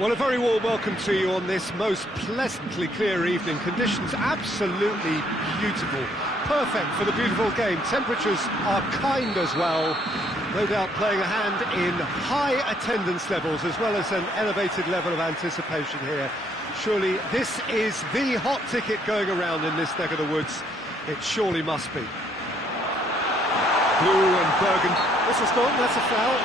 Well, a very warm welcome to you on this most pleasantly clear evening. Conditions absolutely beautiful. Perfect for the beautiful game. Temperatures are kind as well. No doubt playing a hand in high attendance levels as well as an elevated level of anticipation here. Surely this is the hot ticket going around in this neck of the woods. It surely must be. Blue and burgundy. This is gone, that's a foul.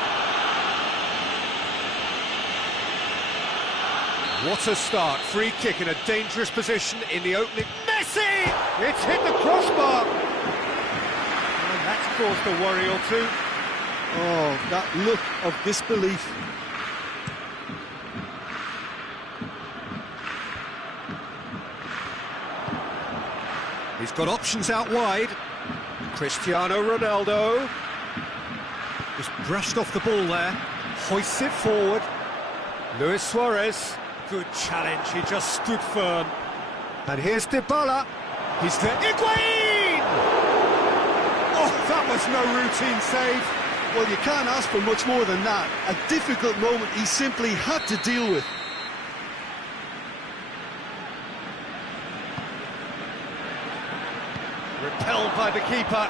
What a start, free kick in a dangerous position in the opening. Messi! It's hit the crossbar! And that's caused a worry or two. Oh, that look of disbelief. He's got options out wide. Cristiano Ronaldo. Just brushed off the ball there. Hoists it forward. Luis Suarez. Good challenge, he just stood firm. And here's Dybala. He's there. Higuain! Oh, that was no routine save. Well, you can't ask for much more than that. A difficult moment he simply had to deal with. Repelled by the keeper.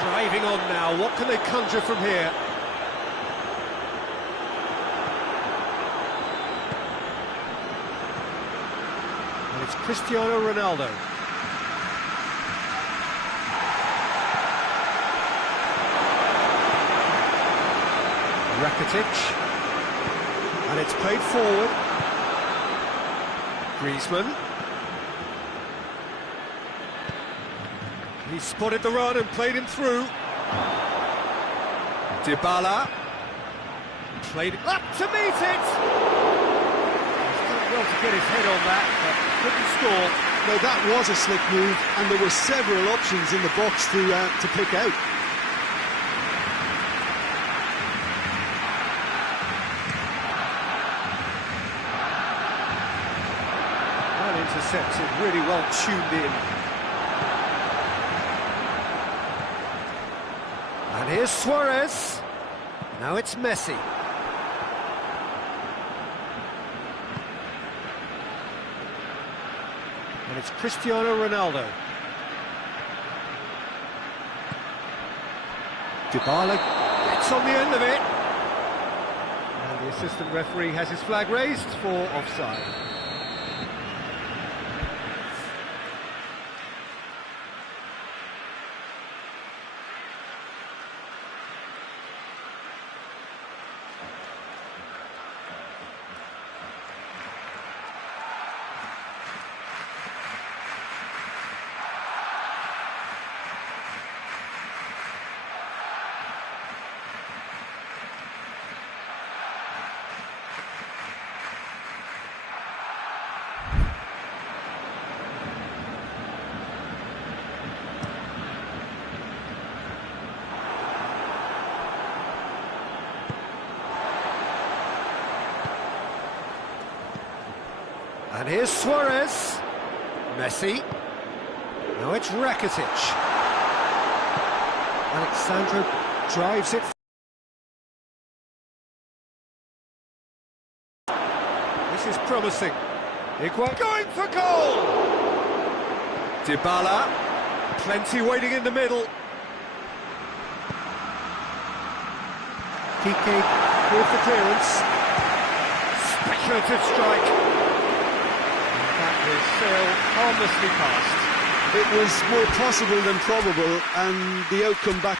Driving on now, what can they conjure from here? And it's Cristiano Ronaldo. Rakitic. And it's played forward. Griezmann. He spotted the run and played him through. Dybala. Played it up to meet it! He's done well to get his head on that, but couldn't score. Now that was a slick move, and there were several options in the box to pick out. Well intercepted, really well tuned in. And here's Suarez. Now it's Messi. And it's Cristiano Ronaldo. Dybala gets on the end of it. And the assistant referee has his flag raised for offside. And here's Suarez. Messi. Now it's Rakitic. Alexandro drives it. This is promising. Higuain going for goal! Dybala. Plenty waiting in the middle. Kike with the clearance. Speculative strike. Is sailed harmlessly past. It was more possible than probable, and the outcome back.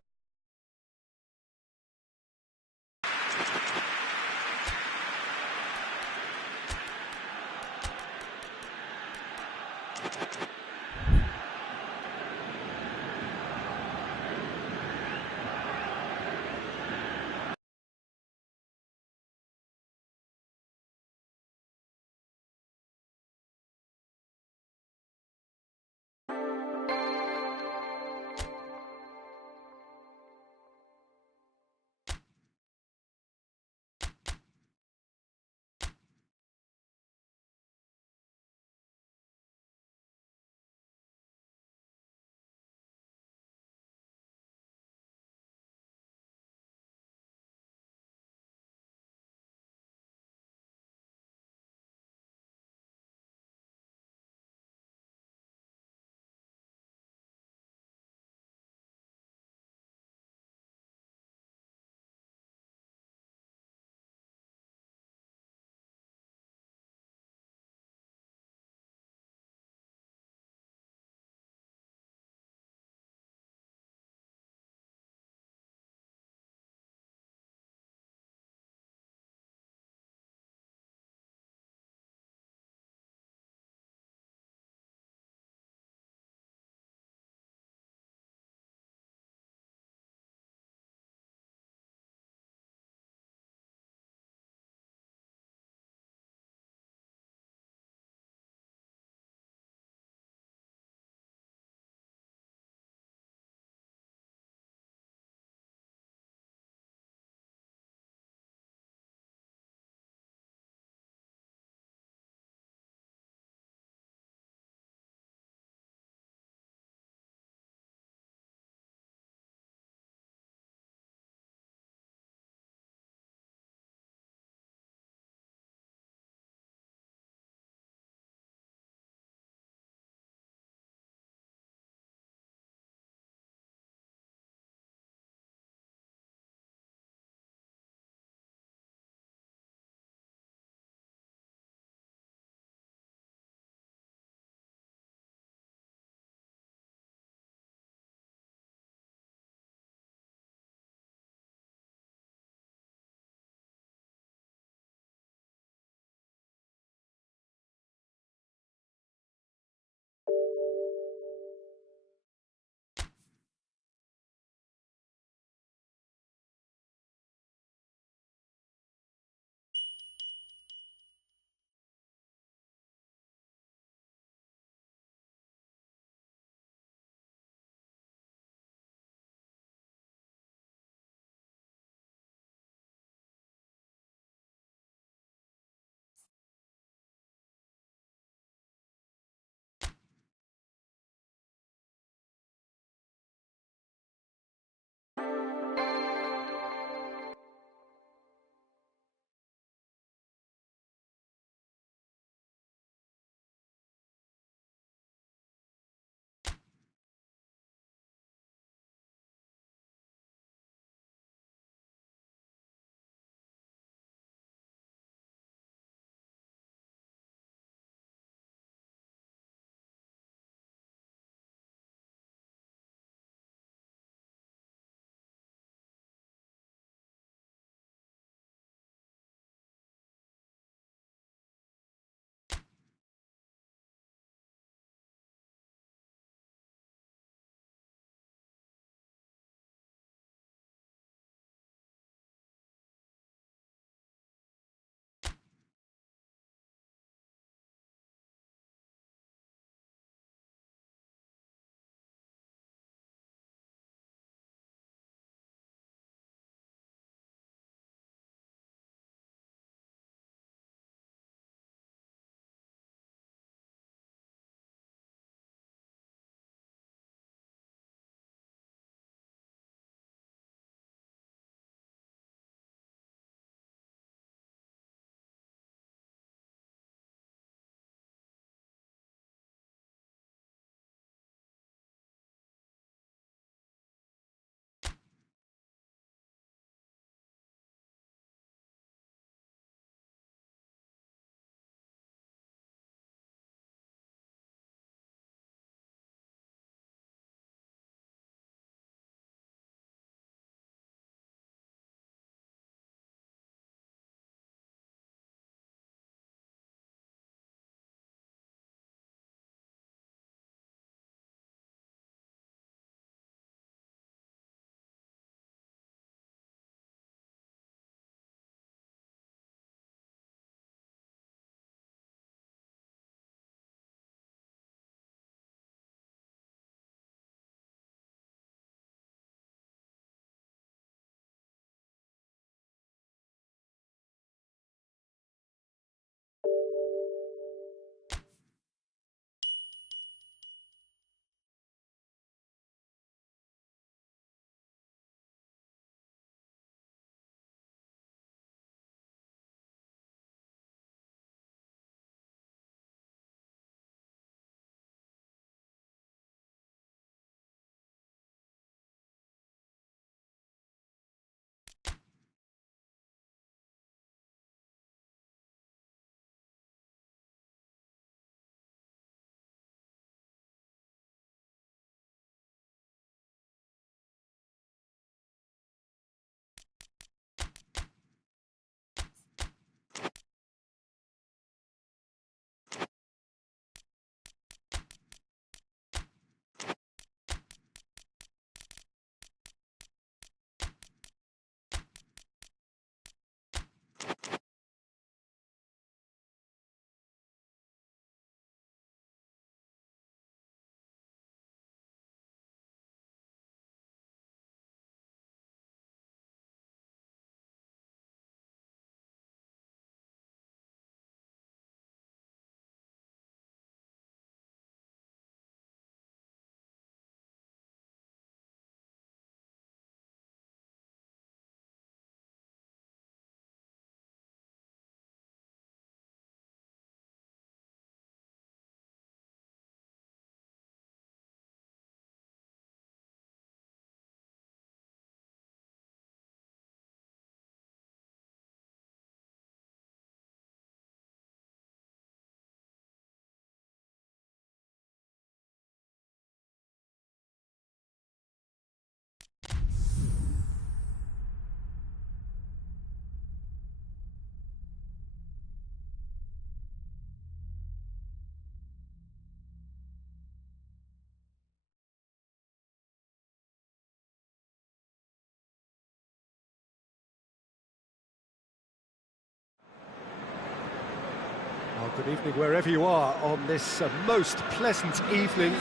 Good evening wherever you are on this most pleasant evening.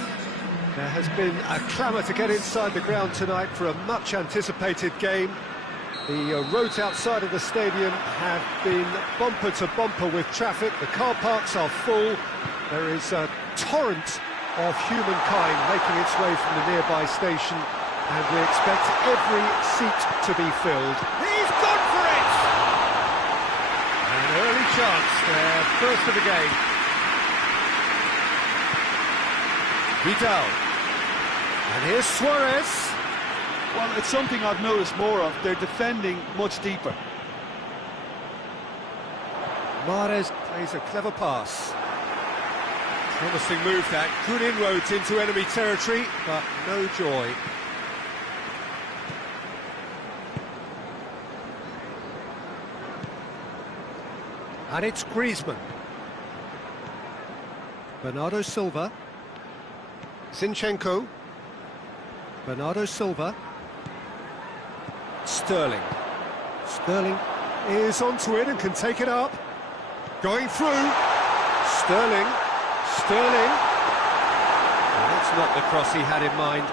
There has been a clamour to get inside the ground tonight for a much-anticipated game. The roads outside of the stadium have been bumper to bumper with traffic. The car parks are full. There is a torrent of humankind making its way from the nearby station, and we expect every seat to be filled. He's gone for it! An early chance there, first of the game. Vidal. And here's Suarez. Well, it's something I've noticed more of. They're defending much deeper. Mahrez plays a clever pass. Promising move that. Good inroads into enemy territory, but no joy. And it's Griezmann. Bernardo Silva. Zinchenko. Bernardo Silva. Sterling. Sterling is onto it and can take it up. Going through. Sterling. Sterling. Well, that's not the cross he had in mind.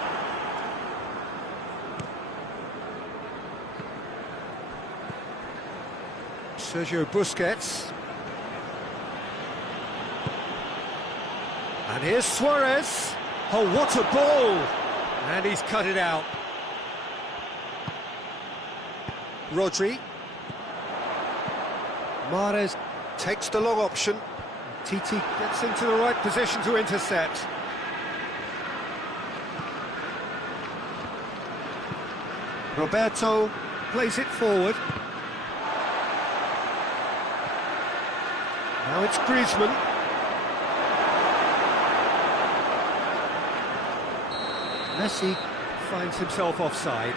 Sergio Busquets. And here's Suarez. Oh, what a ball! And he's cut it out. Rodri. Mahrez takes the long option. Titi gets into the right position to intercept. Roberto plays it forward. Now it's Griezmann. Messi finds himself offside.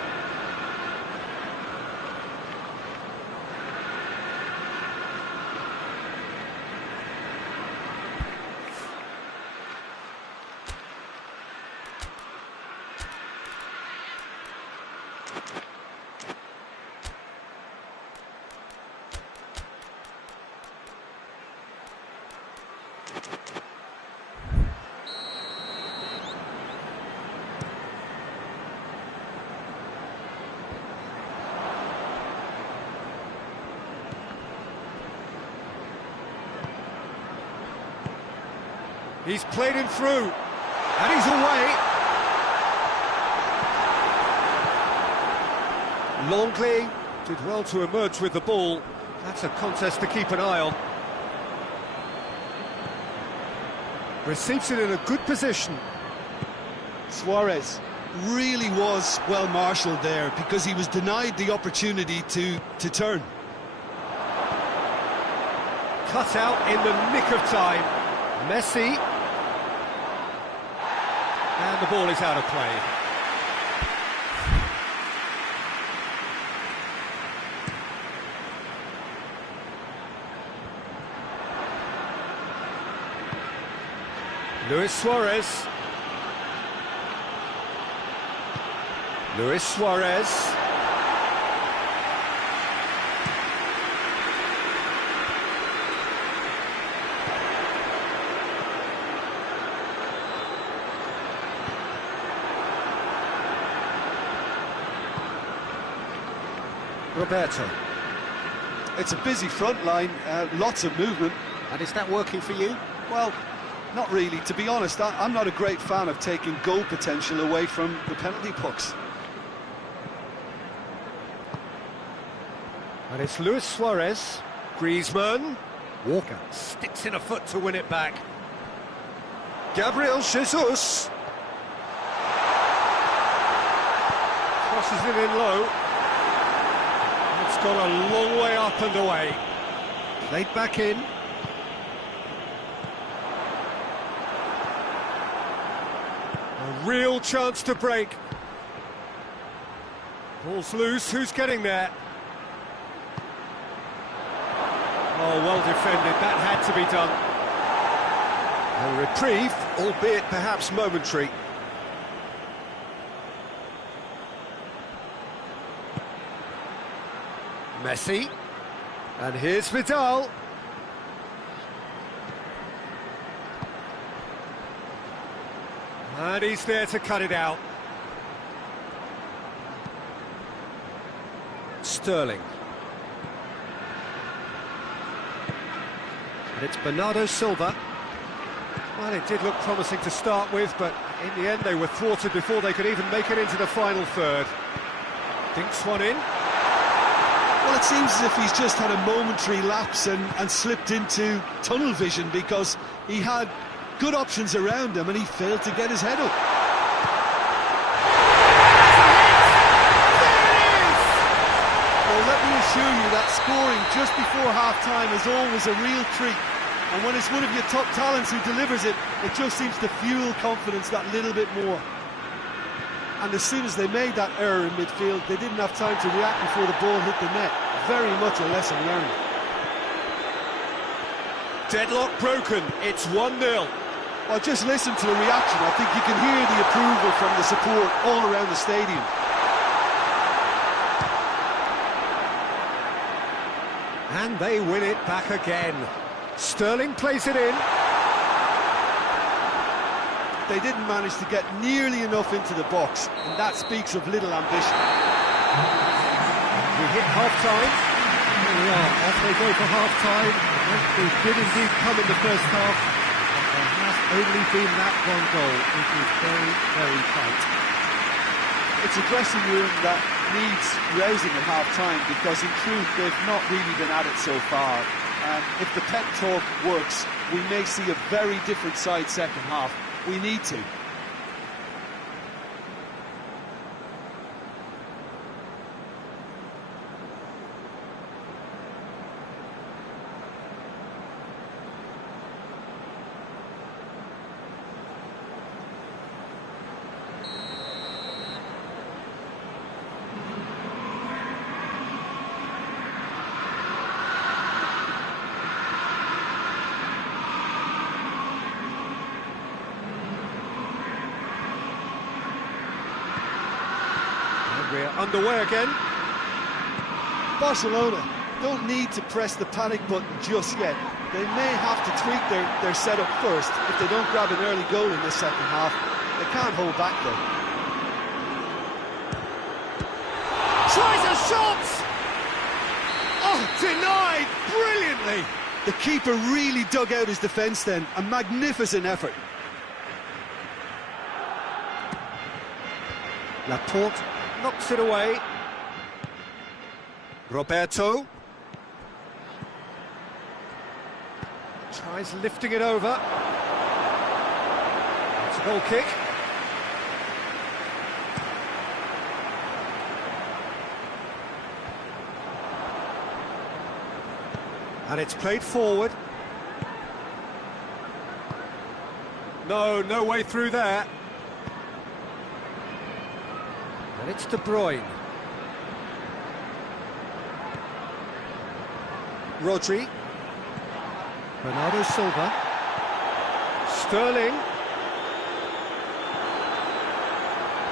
He's played him through, and he's away. Longley did well to emerge with the ball. That's a contest to keep an eye on. Receives it in a good position. Suarez really was well marshalled there because he was denied the opportunity to turn. Cut out in the nick of time. Messi. And the ball is out of play. Luis Suarez. Luis Suarez. Roberto. It's a busy front line, lots of movement. And is that working for you? Well, not really. To be honest, I'm not a great fan of taking goal potential away from the penalty pucks. And it's Luis Suarez. Griezmann. Walker sticks in a foot to win it back. Gabriel Jesus. Crosses it in low. It's gone a long way up and away. Played back in. A real chance to break. Ball's loose, who's getting there? Oh, well defended, that had to be done. A reprieve, albeit perhaps momentary. Messi. And here's Vidal. And he's there to cut it out. Sterling. And it's Bernardo Silva. Well, it did look promising to start with, but in the end they were thwarted before they could even make it into the final third. Dinks one in. Well, it seems as if he's just had a momentary lapse and slipped into tunnel vision, because he had good options around him and he failed to get his head up. Well, let me assure you that scoring just before half-time is always a real treat. And when it's one of your top talents who delivers it, it just seems to fuel confidence that little bit more. And as soon as they made that error in midfield, they didn't have time to react before the ball hit the net. Very much a lesson learned. Deadlock broken, it's 1-0. Well, just listen to the reaction. I think you can hear the approval from the support all around the stadium. And they win it back again. Sterling plays it in. They didn't manage to get nearly enough into the box, and that speaks of little ambition. We hit half-time. Here we are, off they go for half-time. They did indeed come in the first half, but there has only been that one goal. It is very, very tight. It's a dressing room that needs rousing at half-time, because in truth they've not really been at it so far. And if the pep talk works, we may see a very different side second half. We need to. We're underway again. Barcelona don't need to press the panic button just yet. They may have to tweak their setup first if they don't grab an early goal in this second half. They can't hold back though. Tries a shot! Oh, denied brilliantly! The keeper really dug out his defence then. A magnificent effort. Laporte knocks it away. Roberto tries lifting it over. It's a goal kick. And it's played forward. No way through there. And it's De Bruyne. Rodri. Bernardo Silva. Sterling.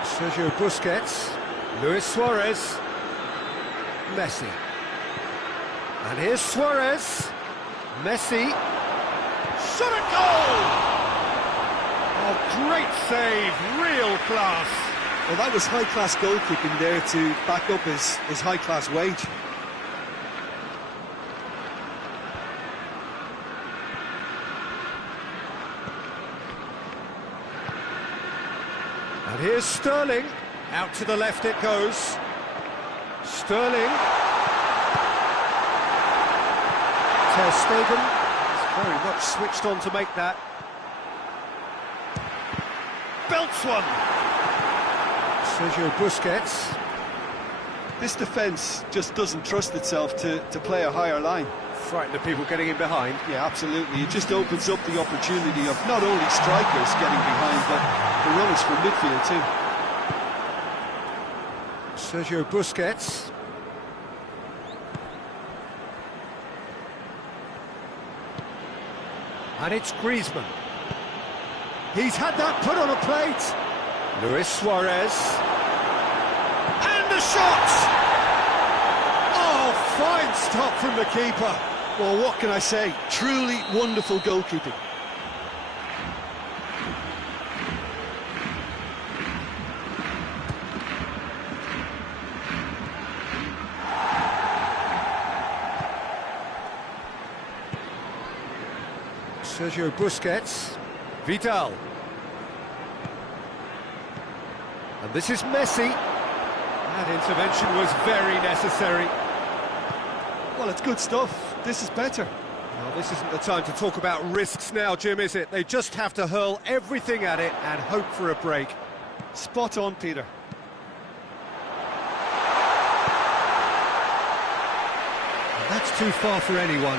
Sergio Busquets. Luis Suarez. Messi. And here's Suarez. Messi. Shot at goal! Oh, great save, real class. Well, that was high-class goalkeeping there to back up his high-class wage. And here's Sterling. Out to the left it goes. Sterling. Ter Stegen is very much switched on to make that. Belts one. Sergio Busquets. This defence just doesn't trust itself to play a higher line. Frightened of people getting in behind. Yeah, absolutely. It just opens up the opportunity of not only strikers getting behind, but the runners from midfield too. Sergio Busquets. And it's Griezmann. He's had that put on a plate. Luis Suarez. And a shot! Oh, fine stop from the keeper. Well, what can I say? Truly wonderful goalkeeping. Sergio Busquets. Vidal. And this is Messi. That intervention was very necessary. Well, it's good stuff. This is better. Well, this isn't the time to talk about risks now, Jim, is it? They just have to hurl everything at it and hope for a break. Spot on, Peter. And that's too far for anyone.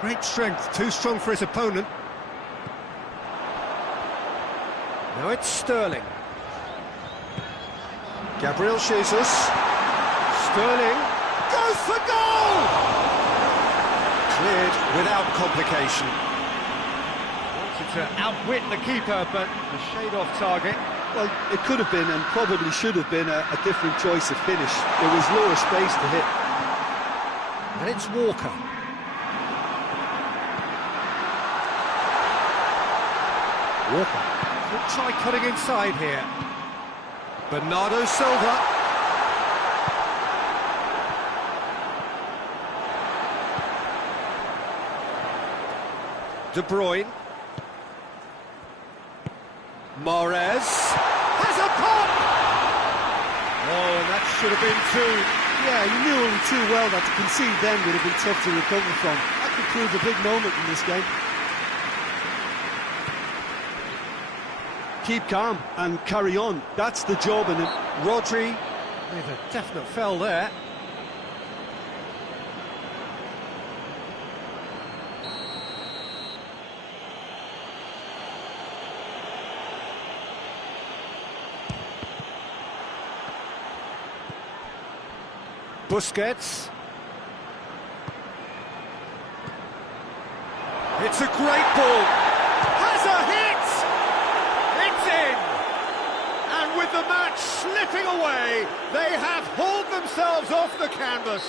Great strength, too strong for his opponent. Now it's Sterling. Gabriel Jesus. Sterling goes for goal! Cleared without complication. Wanted to outwit the keeper, but the shade off target. Well, it could have been and probably should have been a different choice of finish. There was lower space to hit. And it's Walker. Walker could try cutting inside here. Bernardo Silva. De Bruyne. Mahrez has a pop! Oh, and that should have been two. Yeah, you knew only too well that to concede then would have been tough to recover from. That could prove a big moment in this game. Keep calm and carry on. That's the job. And Rodri with a definite foul there. Busquets. It's a great ball. Has a hit! It's in! And with the match slipping away, they have hauled themselves off the canvas.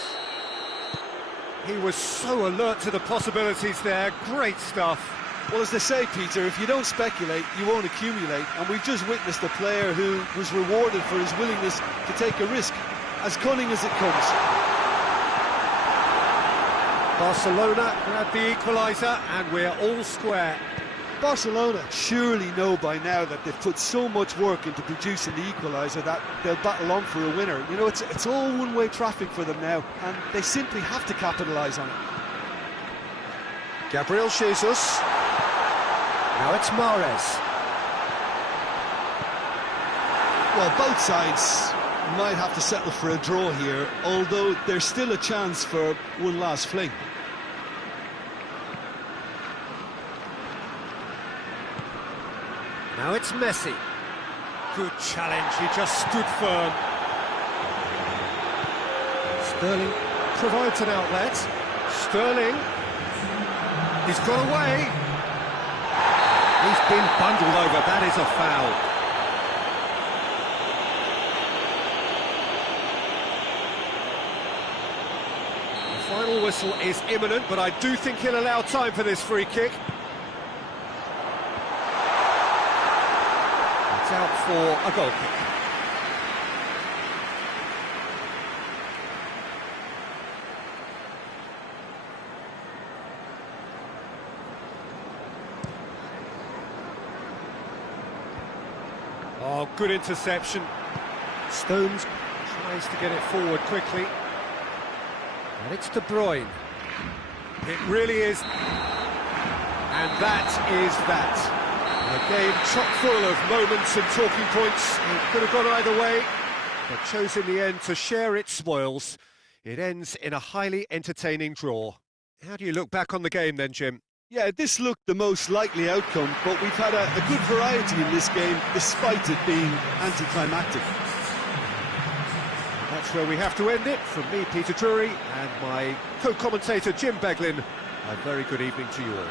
He was so alert to the possibilities there. Great stuff. well, as they say, Peter, if you don't speculate, you won't accumulate. And we've just witnessed a player who was rewarded for his willingness to take a risk, as cunning as it comes. Barcelona grab the equaliser, and we're all square. Barcelona surely know by now that they've put so much work into producing the equaliser that they'll battle on for a winner. You know, it's all one-way traffic for them now, and they simply have to capitalise on it. Gabriel Jesus. Now it's Mahrez. Well, both sides might have to settle for a draw here, although there's still a chance for one last fling. Now it's Messi. Good challenge, he just stood firm. Sterling provides an outlet. Sterling. He's got away. He's been bundled over, that is a foul. The final whistle is imminent, but I do think he'll allow time for this free kick. It's out for a goal kick. Oh, good interception. Stones tries to get it forward quickly. And it's De Bruyne. It really is. And that is that. A game chock full of moments and talking points. It could have gone either way, but chose in the end to share its spoils. It ends in a highly entertaining draw. How do you look back on the game then, Jim? Yeah, this looked the most likely outcome, but we've had a good variety in this game, despite it being anticlimactic. That's where we have to end it. From me, Peter Drury, and my co-commentator, Jim Beglin, a very good evening to you all.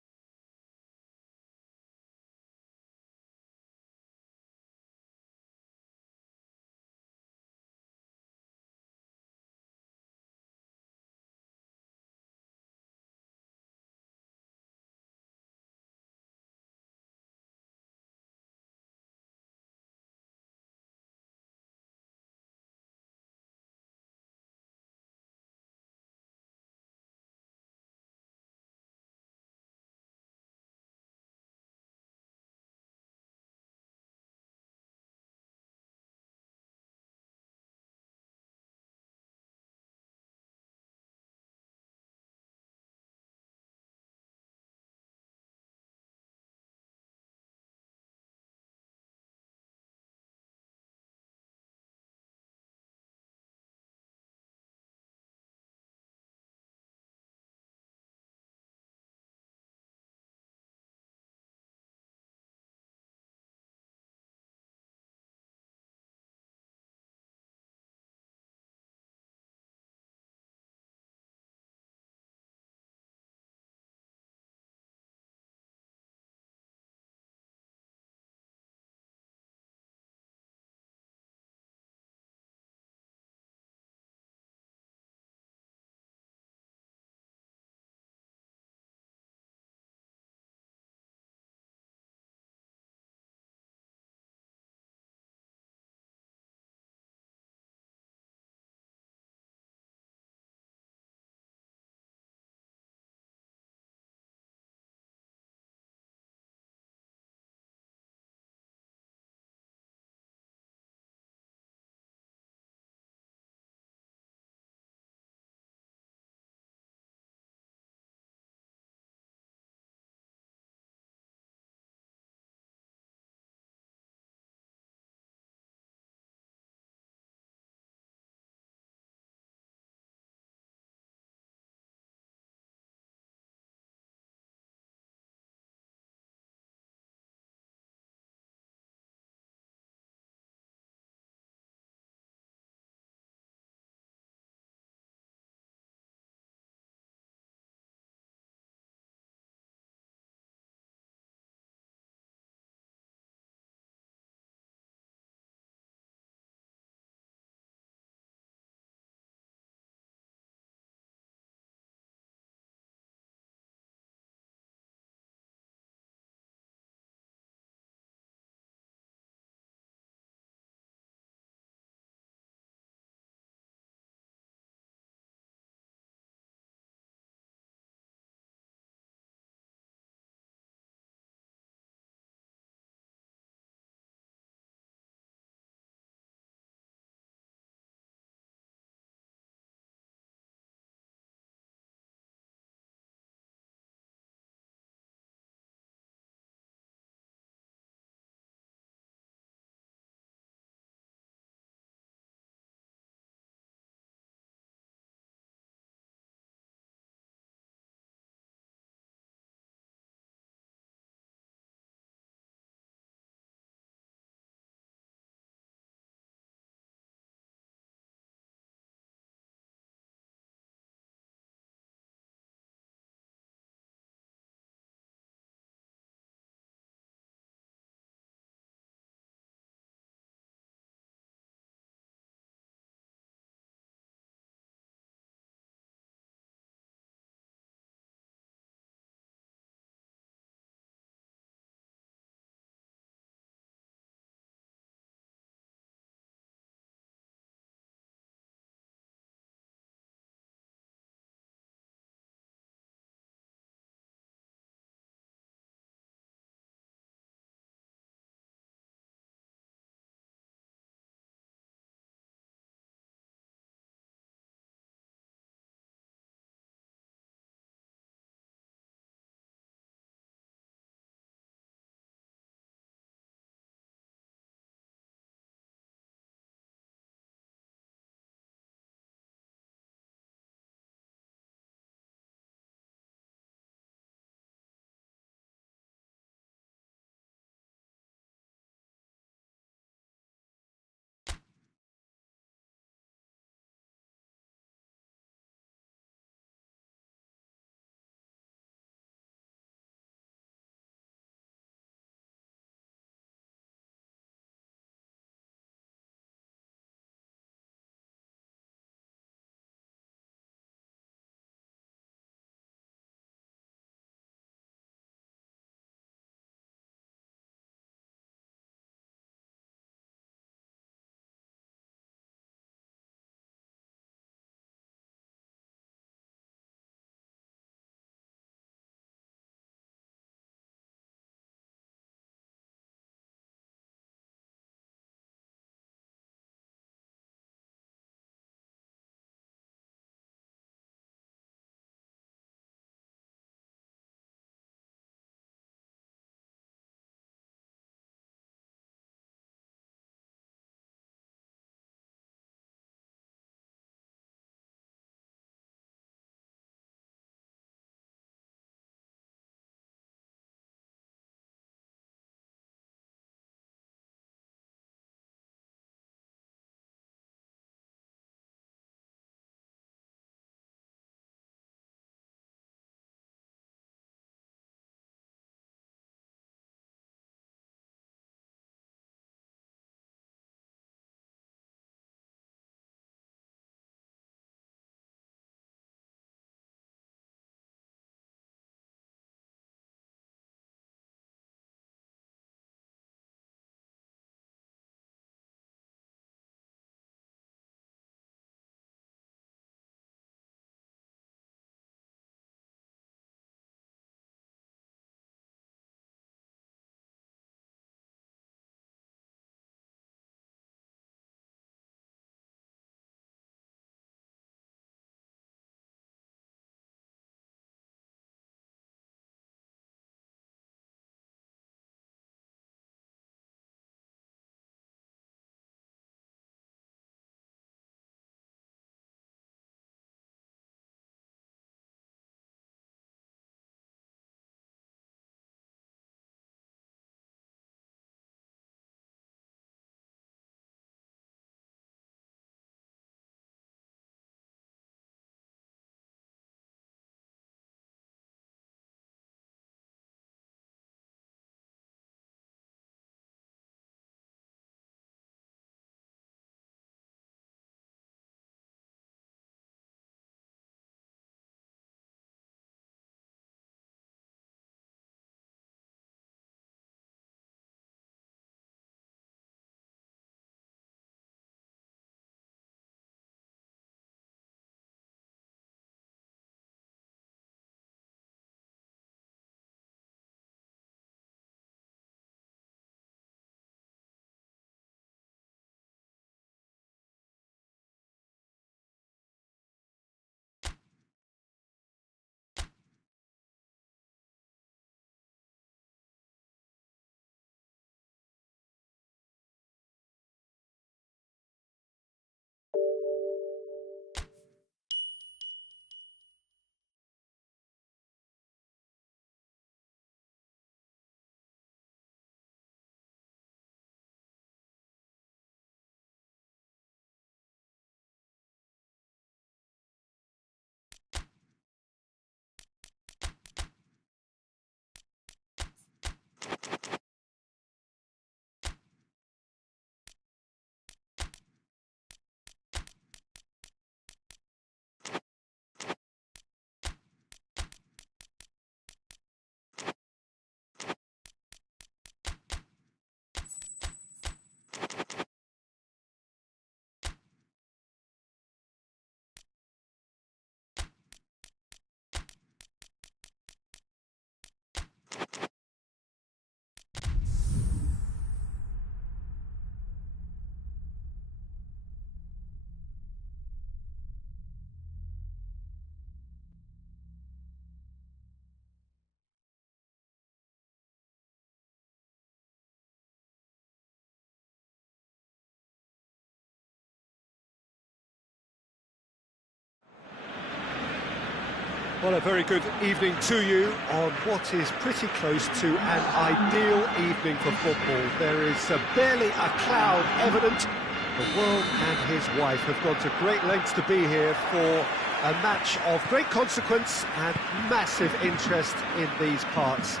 Well, a very good evening to you on what is pretty close to an ideal evening for football. There is barely a cloud evident. The world and his wife have gone to great lengths to be here for a match of great consequence and massive interest in these parts.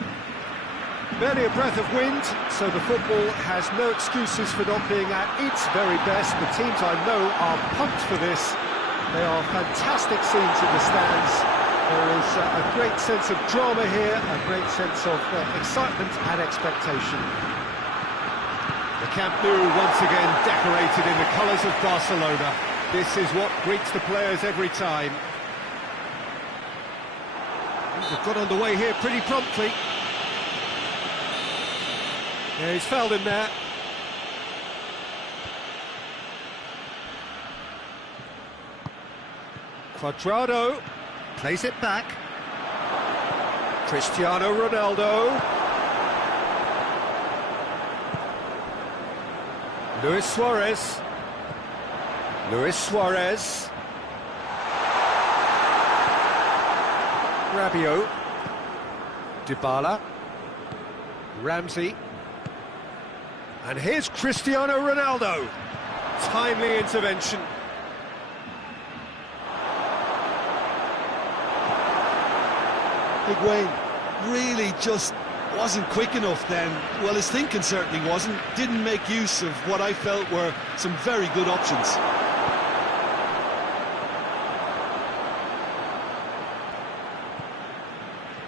Barely a breath of wind, so the football has no excuses for not being at its very best. The teams I know are pumped for this. They are fantastic scenes in the stands. There is a great sense of drama here, a great sense of excitement and expectation. The Camp Nou once again decorated in the colours of Barcelona. This is what greets the players every time. They've got underway here pretty promptly. Yeah, he's fouled him there. Cuadrado plays it back. Cristiano Ronaldo. Luis Suarez. Rabiot. Dybala. Ramsey. And here's Cristiano Ronaldo. Timely intervention. Higuain really just wasn't quick enough then. Well, his thinking certainly wasn't. Didn't make use of what I felt were some very good options.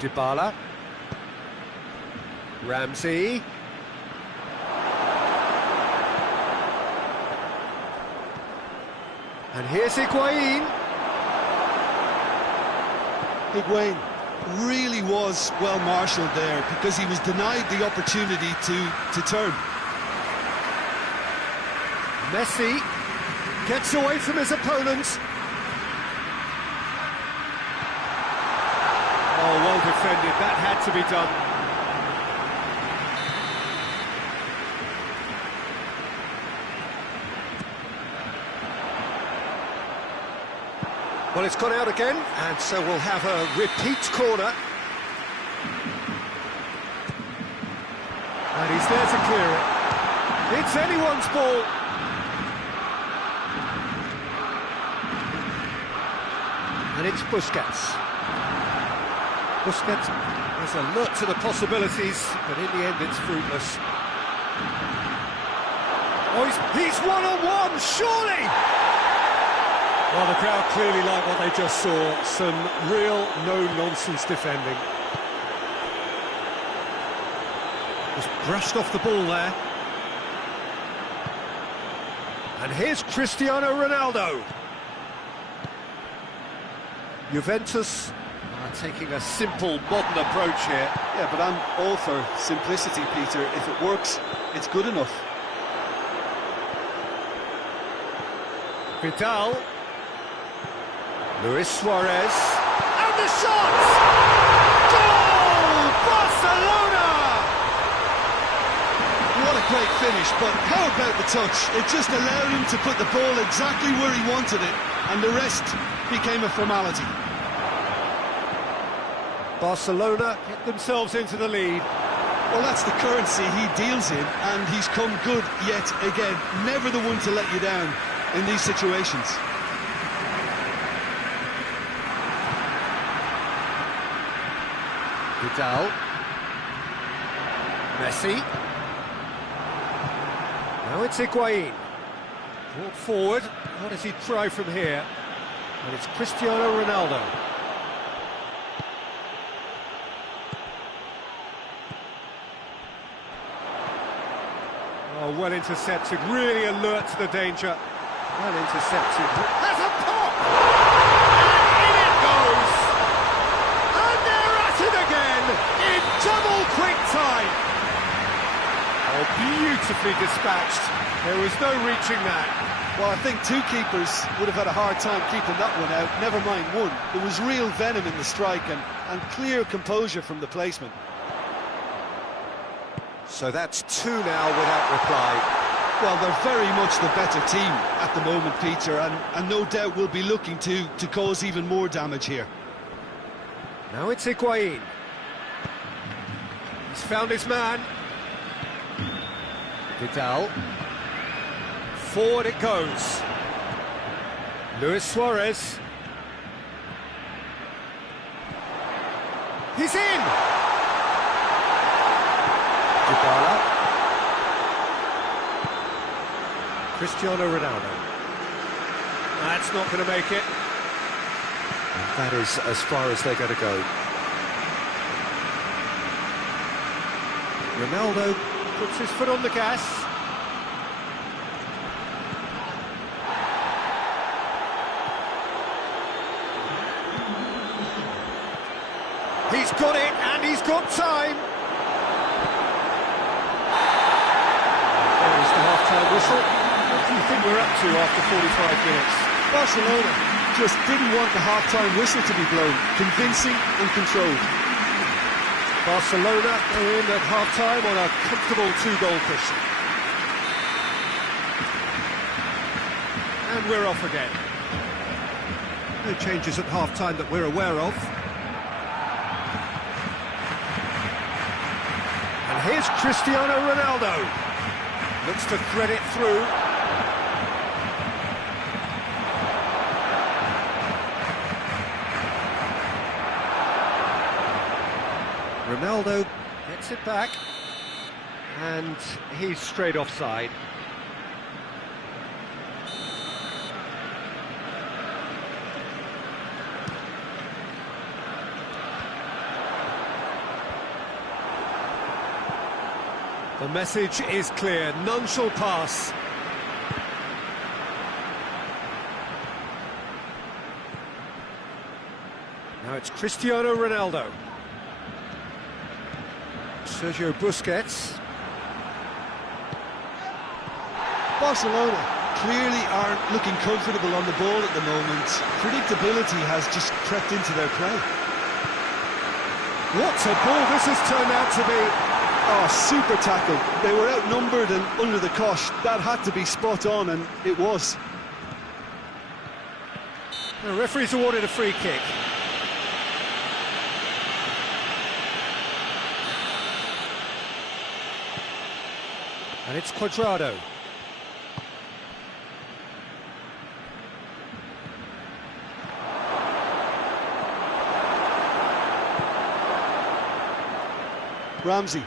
Dybala. Ramsey. And here's Higuain. Higuain really was well marshalled there because he was denied the opportunity to turn. Messi gets away from his opponent. Oh, well defended, that had to be done. Well, it's gone out again, and so we'll have a repeat corner. And he's there to clear it. It's anyone's ball. And it's Busquets. Busquets is alert to the possibilities, but in the end it's fruitless. Oh, he's one-on-one, surely! Well, the crowd clearly like what they just saw. Some real no-nonsense defending. Just brushed off the ball there. And here's Cristiano Ronaldo. Juventus are taking a simple, modern approach here. Yeah, but I'm all for simplicity, Peter. If it works, it's good enough. Vidal. Luis Suarez, and the shot! Goal! Barcelona! What a great finish, but how about the touch? It just allowed him to put the ball exactly where he wanted it, and the rest became a formality. Barcelona get themselves into the lead. Well, that's the currency he deals in, and he's come good yet again. Never the one to let you down in these situations. Vidal. Messi. Now it's Higuain. Brought forward. What does he try from here? And it's Cristiano Ronaldo. Oh, well intercepted. Really alert to the danger. Well intercepted. Has a pop! And in it goes! And they're at it again in double quick time. Oh, beautifully dispatched. There was no reaching that. Well, I think two keepers would have had a hard time keeping that one out, never mind one. There was real venom in the strike and clear composure from the placement. So that's two now without reply. Well, they're very much the better team at the moment, Peter, and no doubt will be looking to cause even more damage here. Now it's Higuain. He's found his man. Vidal. Forward it goes. Luis Suarez. He's in! Dybala. Cristiano Ronaldo. That's not going to make it. And that is as far as they're going to go. Ronaldo puts his foot on the gas. He's got it, and he's got time. There is the half-time whistle. What do you think we're up to after 45 minutes? Barcelona just didn't want the half-time whistle to be blown. Convincing and controlled. Barcelona are in at half-time on a comfortable 2-goal cushion. And we're off again. No changes at half-time that we're aware of. And here's Cristiano Ronaldo. Looks to thread it through. Ronaldo gets it back, and he's straight offside. The message is clear, none shall pass. Now it's Cristiano Ronaldo. Sergio Busquets. Barcelona clearly aren't looking comfortable on the ball at the moment. Predictability has just crept into their play. What a ball this has turned out to be. Oh, super tackle. They were outnumbered and under the cosh. That had to be spot on, and it was. The referee's awarded a free kick. And it's Cuadrado. Ramsey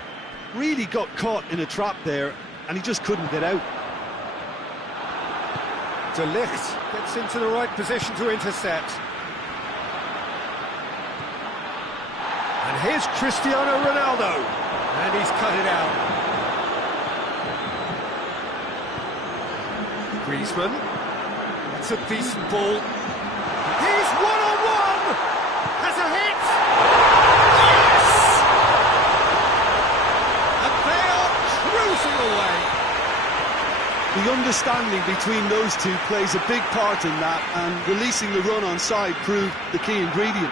really got caught in a trap there, and he just couldn't get out. De Ligt gets into the right position to intercept. And here's Cristiano Ronaldo. And he's cut it out. Griezmann. That's a decent ball. He's one-on-one! Has a hit! Yes! And they are cruising away. The understanding between those two plays a big part in that, and releasing the run on side proved the key ingredient.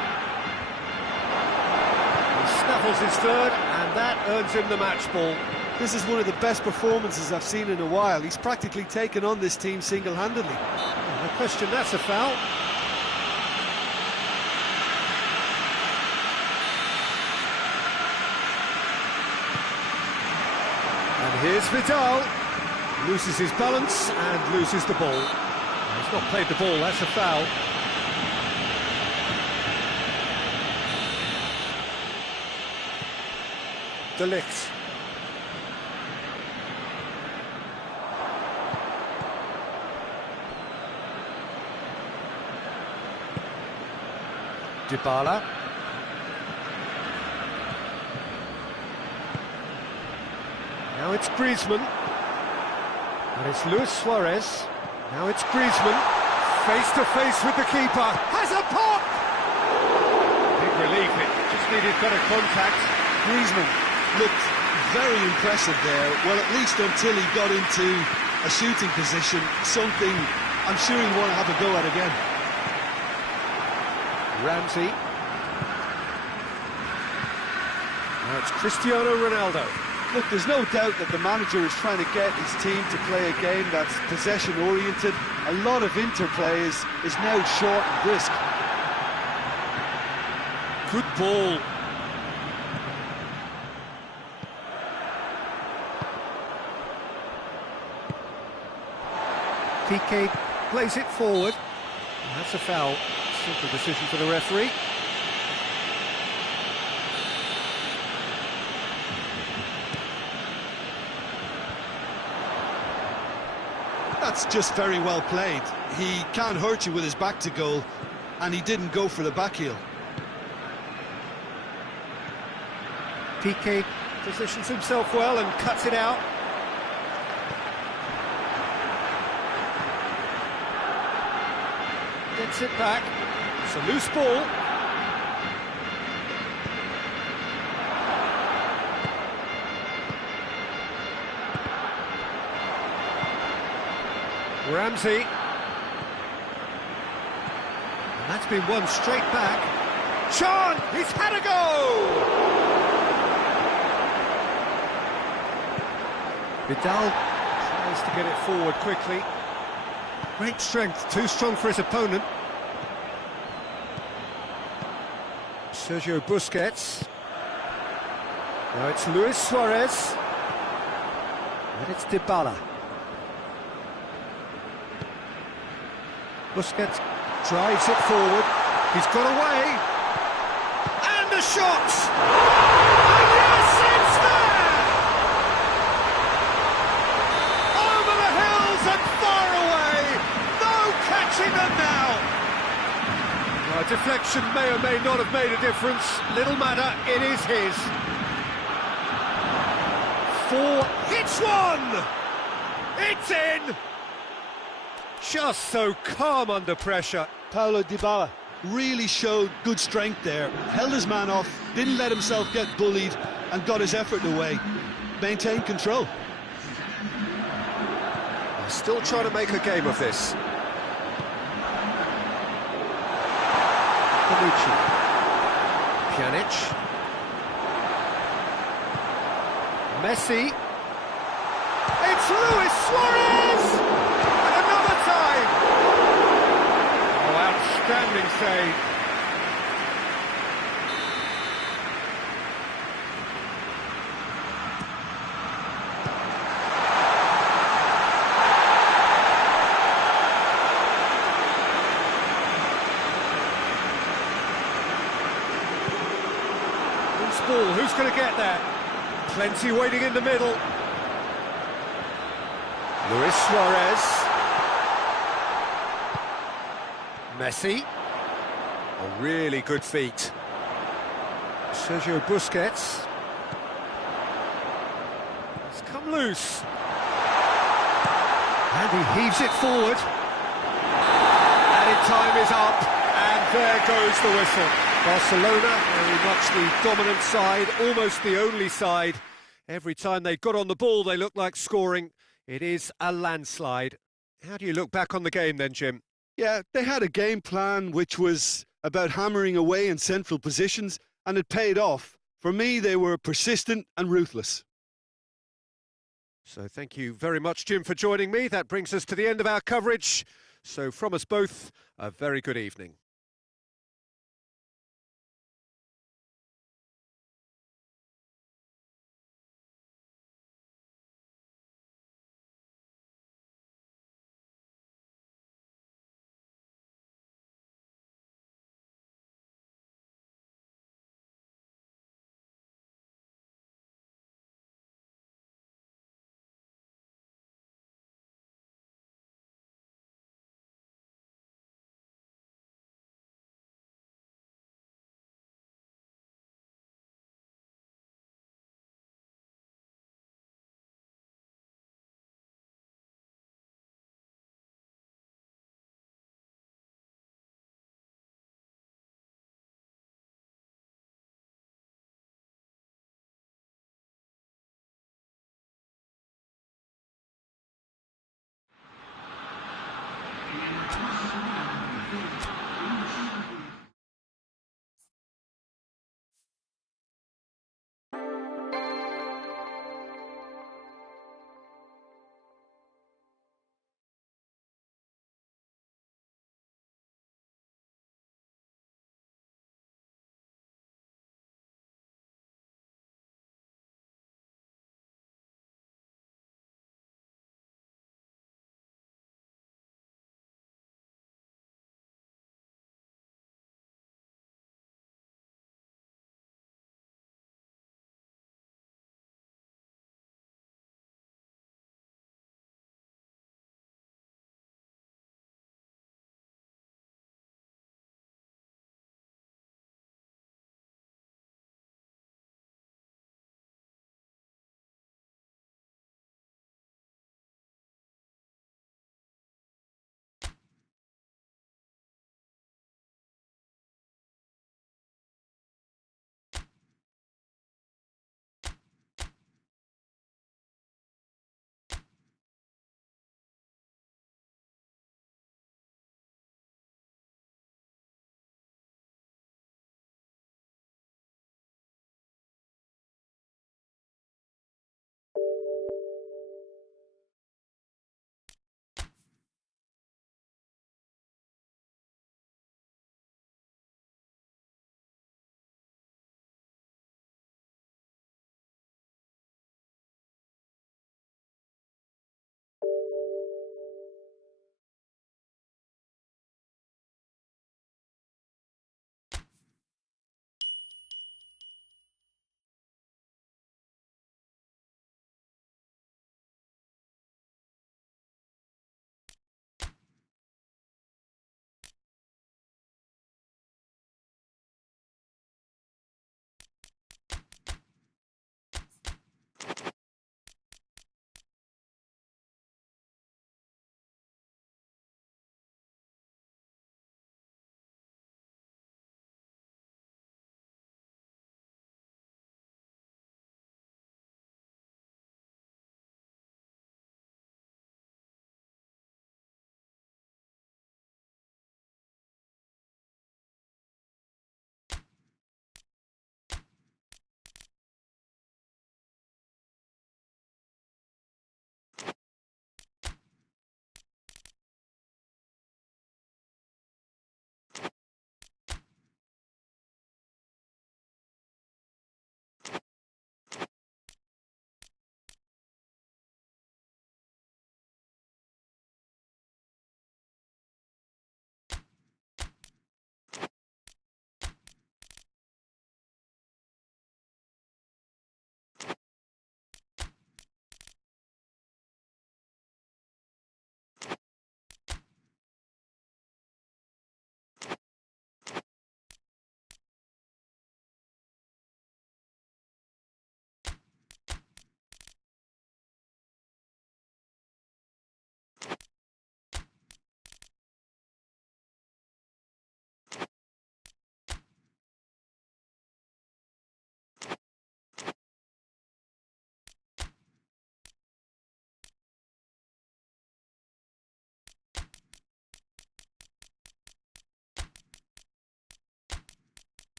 He snaffles his third, and that earns him the match ball. This is one of the best performances I've seen in a while. He's practically taken on this team single-handedly. No question, that's a foul. And here's Vidal. Loses his balance and loses the ball. He's not played the ball, that's a foul. De Ligt. Dybala. Now it's Griezmann. And it's Luis Suarez. Now it's Griezmann. Face to face with the keeper. Has a pop! Big relief, it just needed better contact. Griezmann looked very impressive there. Well, at least until he got into a shooting position. Something I'm sure he'll want to have a go at again. Ramsey. Now it's Cristiano Ronaldo. Look, there's no doubt that the manager is trying to get his team to play a game that's possession-oriented. A lot of interplay is now short and brisk. Good ball. Piqué plays it forward. And that's a foul. Simple decision for the referee. That's just very well played. He can't hurt you with his back to goal, and he didn't go for the back heel. Piqué positions himself well and cuts it out. Gets it back. It's a loose ball. Ramsey. And that's been won straight back. Chan! He's had a go! Vidal tries to get it forward quickly. Great strength, too strong for his opponent. Sergio Busquets. Now it's Luis Suarez. And it's Dybala. Busquets drives it forward. He's got away. And a shot! And yes, it's there! Over the hills and far away. No catching them now. Deflection may or may not have made a difference. Little matter, it is his. 4 hits one! It's in! Just so calm under pressure. Paulo Dybala really showed good strength there. Held his man off, didn't let himself get bullied, and got his effort away. Maintained control. They're still trying to make a game of this. Bonucci. Pjanic. Messi. It's Luis Suarez! And another time! Oh, outstanding save. Ball, who's going to get there? Plenty waiting in the middle. Luis Suarez. Messi. A really good feat. Sergio Busquets. It's come loose. And he heaves it forward. Added time is up. And there goes the whistle. Barcelona, very much the dominant side, almost the only side. Every time they got on the ball, they looked like scoring. It is a landslide. How do you look back on the game then, Jim? Yeah, they had a game plan which was about hammering away in central positions, and it paid off. For me, they were persistent and ruthless. So thank you very much, Jim, for joining me. That brings us to the end of our coverage. So from us both, a very good evening.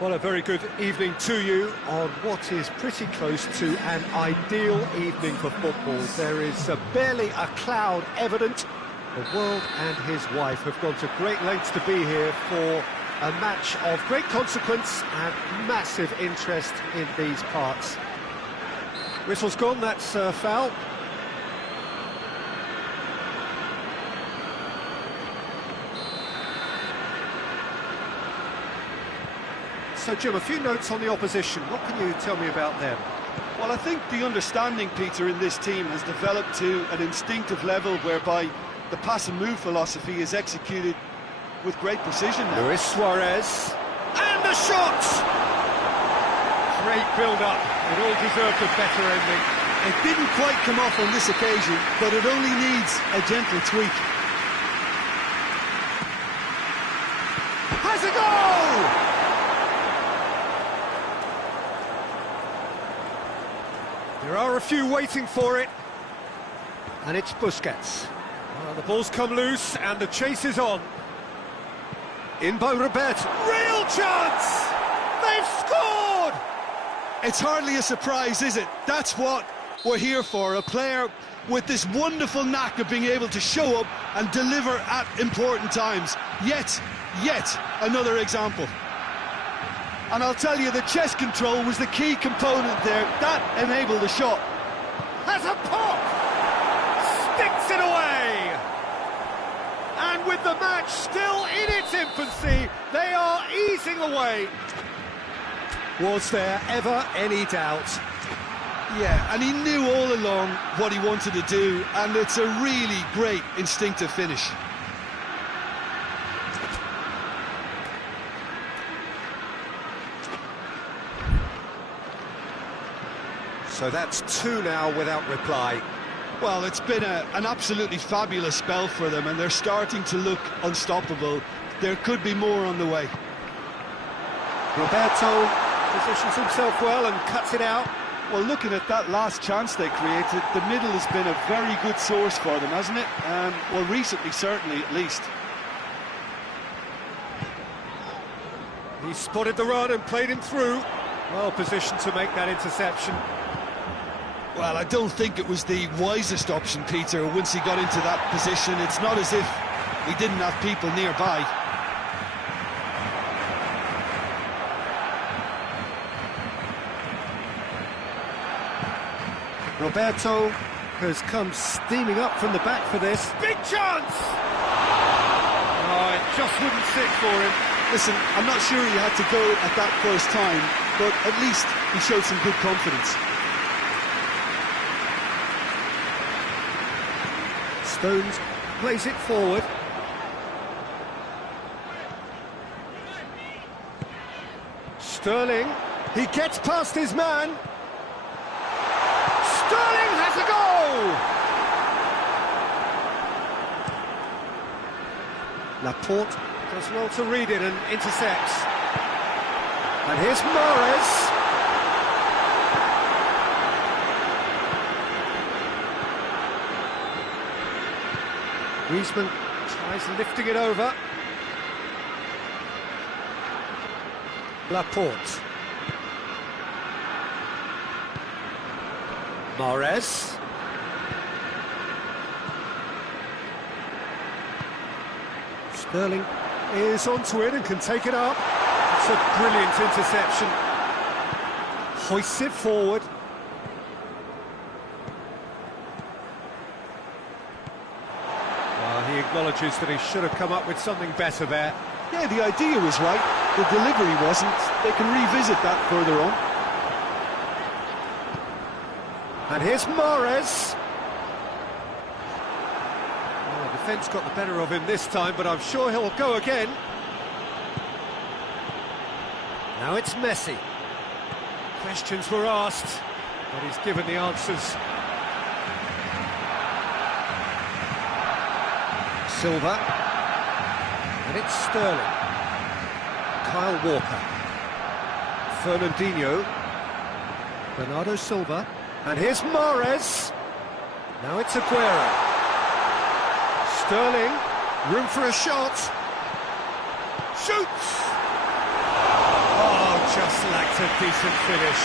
Well, a very good evening to you on what is pretty close to an ideal evening for football. There is barely a cloud evident. The world and his wife have gone to great lengths to be here for a match of great consequence and massive interest in these parts. Whistle's gone, that's foul. So, Jim, a few notes on the opposition. What can you tell me about them? Well, I think the understanding, Peter, in this team has developed to an instinctive level whereby the pass and move philosophy is executed with great precision now. Luis Suarez, and the shot! Great build-up, it all deserved a better ending. It didn't quite come off on this occasion, but it only needs a gentle tweak. Has a goal! There are a few waiting for it, and it's Busquets. Well, the ball's come loose, and the chase is on. In by Roberto. Real chance! They've scored! It's hardly a surprise, is it? That's what we're here for, a player with this wonderful knack of being able to show up and deliver at important times. Yet another example. And I'll tell you, the chest control was the key component there. That enabled the shot. Has a pop! Sticks it away! And with the match still in its infancy, they are easing away. Was there ever any doubt? Yeah, and he knew all along what he wanted to do, and it's a really great instinctive finish. So that's two now without reply. Well, it's been an absolutely fabulous spell for them, and they're starting to look unstoppable. There could be more on the way. Roberto positions himself well and cuts it out. Well, looking at that last chance they created, the middle has been a very good source for them, hasn't it? Well, recently, certainly, at least. He spotted the run and played him through. Well positioned to make that interception. Well, I don't think it was the wisest option, Peter, once he got into that position. It's not as if we didn't have people nearby. Roberto has come steaming up from the back for this. Big chance! Oh, it just wouldn't sit for him. Listen, I'm not sure he had to go at that first time, but at least he showed some good confidence. Stones plays it forward. Sterling, he gets past his man. Sterling has a goal! Laporte does well to read it and intercepts. And here's Mahrez. Griezmann tries lifting it over. Laporte. Mahrez. Sterling is onto it and can take it up. It's a brilliant interception. Hoists it forward. He acknowledges that he should have come up with something better there. Yeah, the idea was right, the delivery wasn't. They can revisit that further on. And here's Mahrez. Oh, the defence got the better of him this time, but I'm sure he'll go again. Now it's Messi. Questions were asked, but he's given the answers. Silva, and it's Sterling. Kyle Walker. Fernandinho. Bernardo Silva. And here's Mahrez. Now it's Aguero. Sterling, room for a shot. Shoots! Oh, Just lacked a decent finish.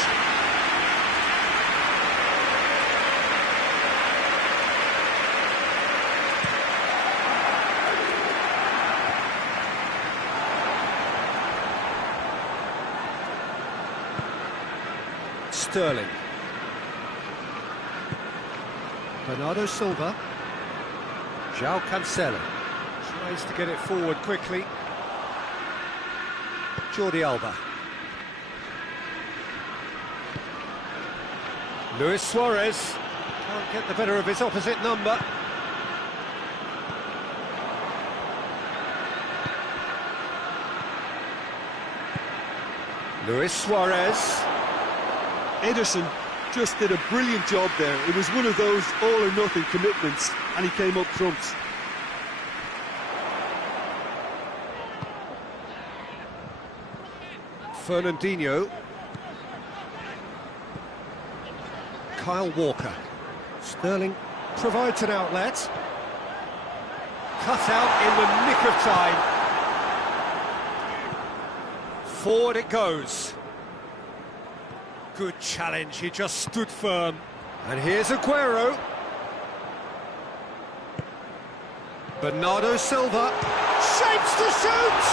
Sterling. Bernardo Silva. João Cancelo. Tries to get it forward quickly. Jordi Alba. Luis Suarez. Can't get the better of his opposite number. Luis Suarez. Ederson just did a brilliant job there. It was one of those all-or-nothing commitments, and he came up trumps. Fernandinho. Kyle Walker. Sterling provides an outlet. Cut out in the nick of time. Forward it goes. Good challenge, he just stood firm. And here's Aguero. Bernardo Silva. Shapes to shoot!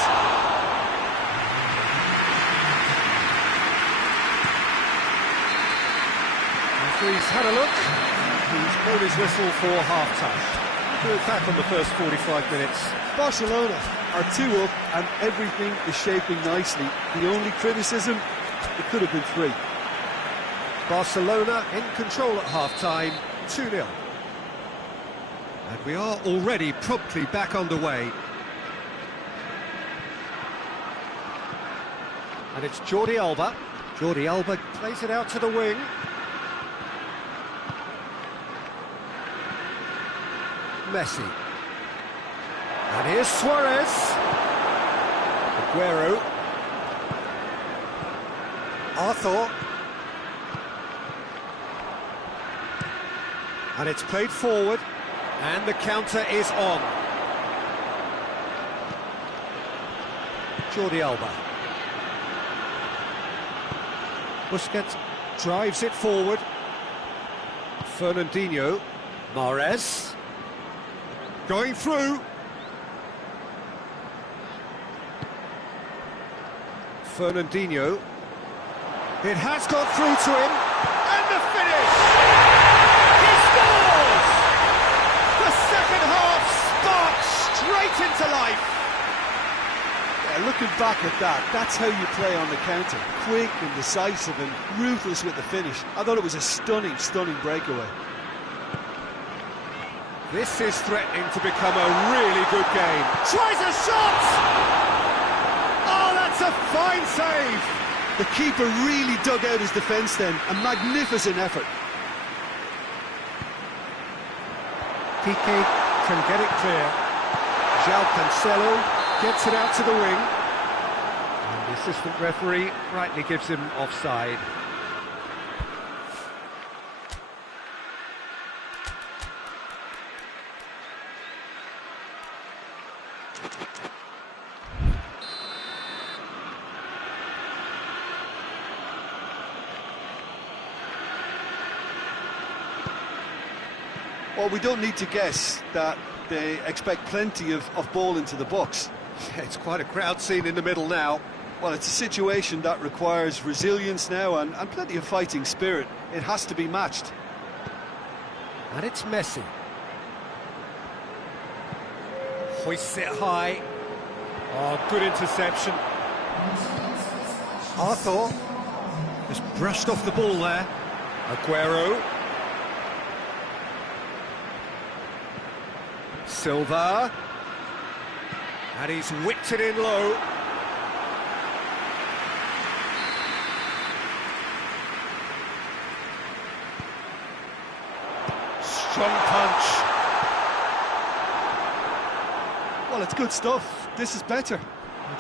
Referee's had a look. He's blown his whistle for half-time. We're back on the first 45 minutes. Barcelona are 2 up and everything is shaping nicely. The only criticism, it could have been 3. Barcelona in control at half-time, 2-0. And we are already promptly back underway. And it's Jordi Alba. Jordi Alba plays it out to the wing. Messi. And here's Suarez. Aguero. Arthur. And it's played forward, and the counter is on. Jordi Alba. Busquets drives it forward. Fernandinho. Mahrez. Going through. Fernandinho. It has got through to him, and the finish! He scores! The second half sparks straight into life. Yeah, looking back at that, that's how you play on the counter. Quick and decisive and ruthless with the finish. I thought it was a stunning, stunning breakaway. This is threatening to become a really good game. Tries a shot! Oh, that's a fine save! The keeper really dug out his defence then. A magnificent effort. Piqué can get it clear. João Cancelo gets it out to the wing. And the assistant referee rightly gives him offside. Well, we don't need to guess that they expect plenty of ball into the box. Yeah, it's quite a crowd scene in the middle now. Well, it's a situation that requires resilience now and plenty of fighting spirit. It has to be matched. And it's Messi. Hoists it high. Oh, good interception. Arthur just brushed off the ball there. Aguero. Silva. And he's whipped it in low. Strong punch. Well, it's good stuff. This is better.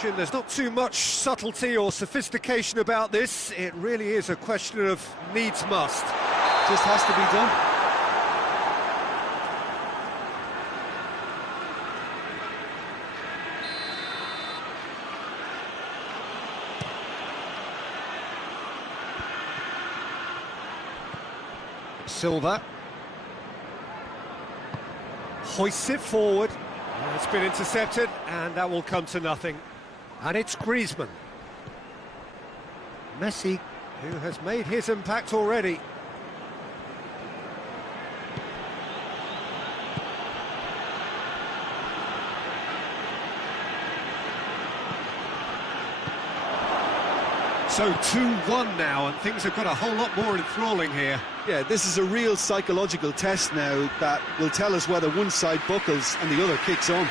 Jim, there's not too much subtlety or sophistication about this. It really is a question of needs must. Just has to be done. Silva. Hoists it forward. It's been intercepted, and that will come to nothing. And it's Griezmann. Messi, who has made his impact already. So 2-1 now, and things have got a whole lot more enthralling here. Yeah, this is a real psychological test now that will tell us whether one side buckles and the other kicks on.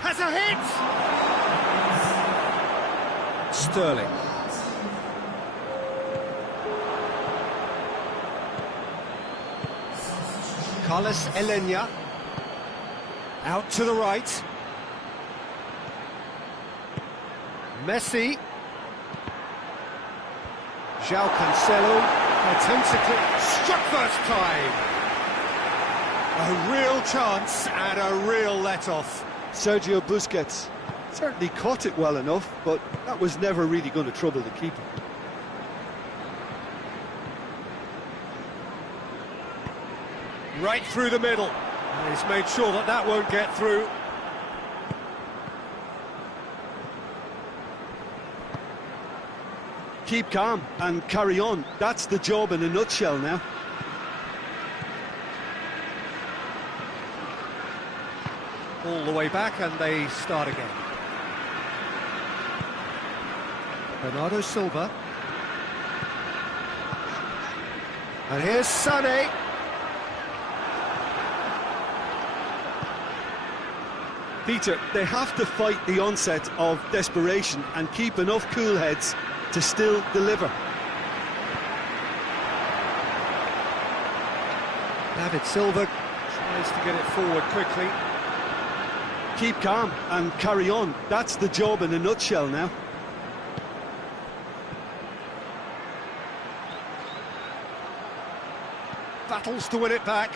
Has a hit! Sterling. Carlos Elenia. Out to the right. Messi. João Cancelo. Attempts to clip. Struck first time. A real chance and a real let-off. Sergio Busquets certainly caught it well enough, but that was never really going to trouble the keeper. Right through the middle. And he's made sure that that won't get through. Keep calm and carry on. That's the job in a nutshell now. All the way back, and they start again. Bernardo Silva. And here's Sané. Peter, they have to fight the onset of desperation and keep enough cool heads to still deliver. David Silva tries to get it forward quickly. Keep calm and carry on. That's the job in a nutshell now. Battles to win it back.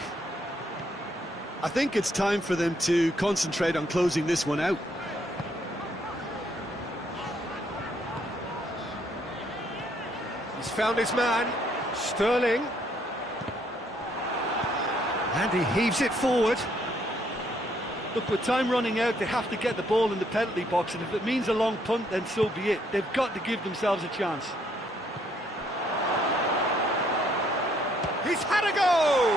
I think it's time for them to concentrate on closing this one out. He's found his man, Sterling. And he heaves it forward. Look, with time running out, they have to get the ball in the penalty box, and if it means a long punt, then so be it. They've got to give themselves a chance. He's had a go!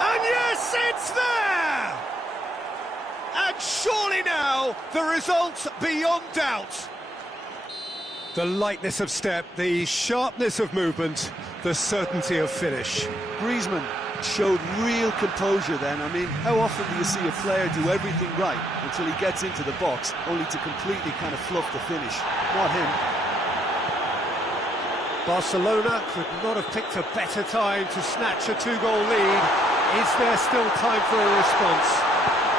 And yes, it's there! And surely now, the result beyond doubt. The lightness of step, the sharpness of movement, the certainty of finish. Griezmann showed real composure then. I mean, how often do you see a player do everything right until he gets into the box, only to completely kind of fluff the finish? Not him. Barcelona could not have picked a better time to snatch a two-goal lead. Is there still time for a response?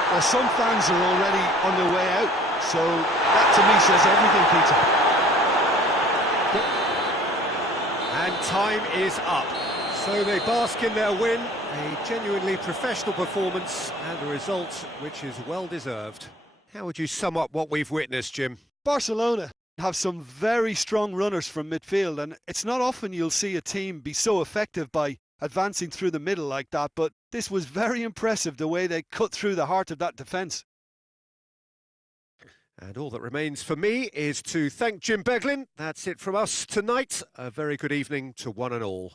Well, some fans are already on their way out, so that to me says everything, Peter. And time is up. So they bask in their win, a genuinely professional performance and a result which is well deserved. How would you sum up what we've witnessed, Jim? Barcelona have some very strong runners from midfield, and it's not often you'll see a team be so effective by advancing through the middle like that, but this was very impressive the way they cut through the heart of that defence. And all that remains for me is to thank Jim Beglin. That's it from us tonight. A very good evening to one and all.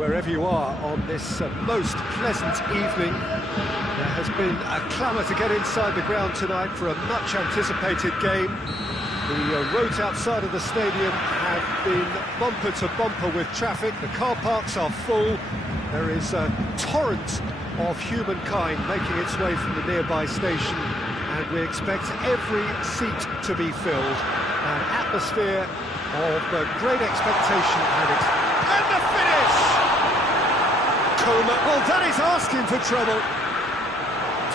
wherever you are on this most pleasant evening. There has been a clamour to get inside the ground tonight for a much-anticipated game. The roads outside of the stadium have been bumper to bumper with traffic. The car parks are full. There is a torrent of humankind making its way from the nearby station, and we expect every seat to be filled. An atmosphere of great expectation, and the finish! Coleman, well, that is asking for trouble.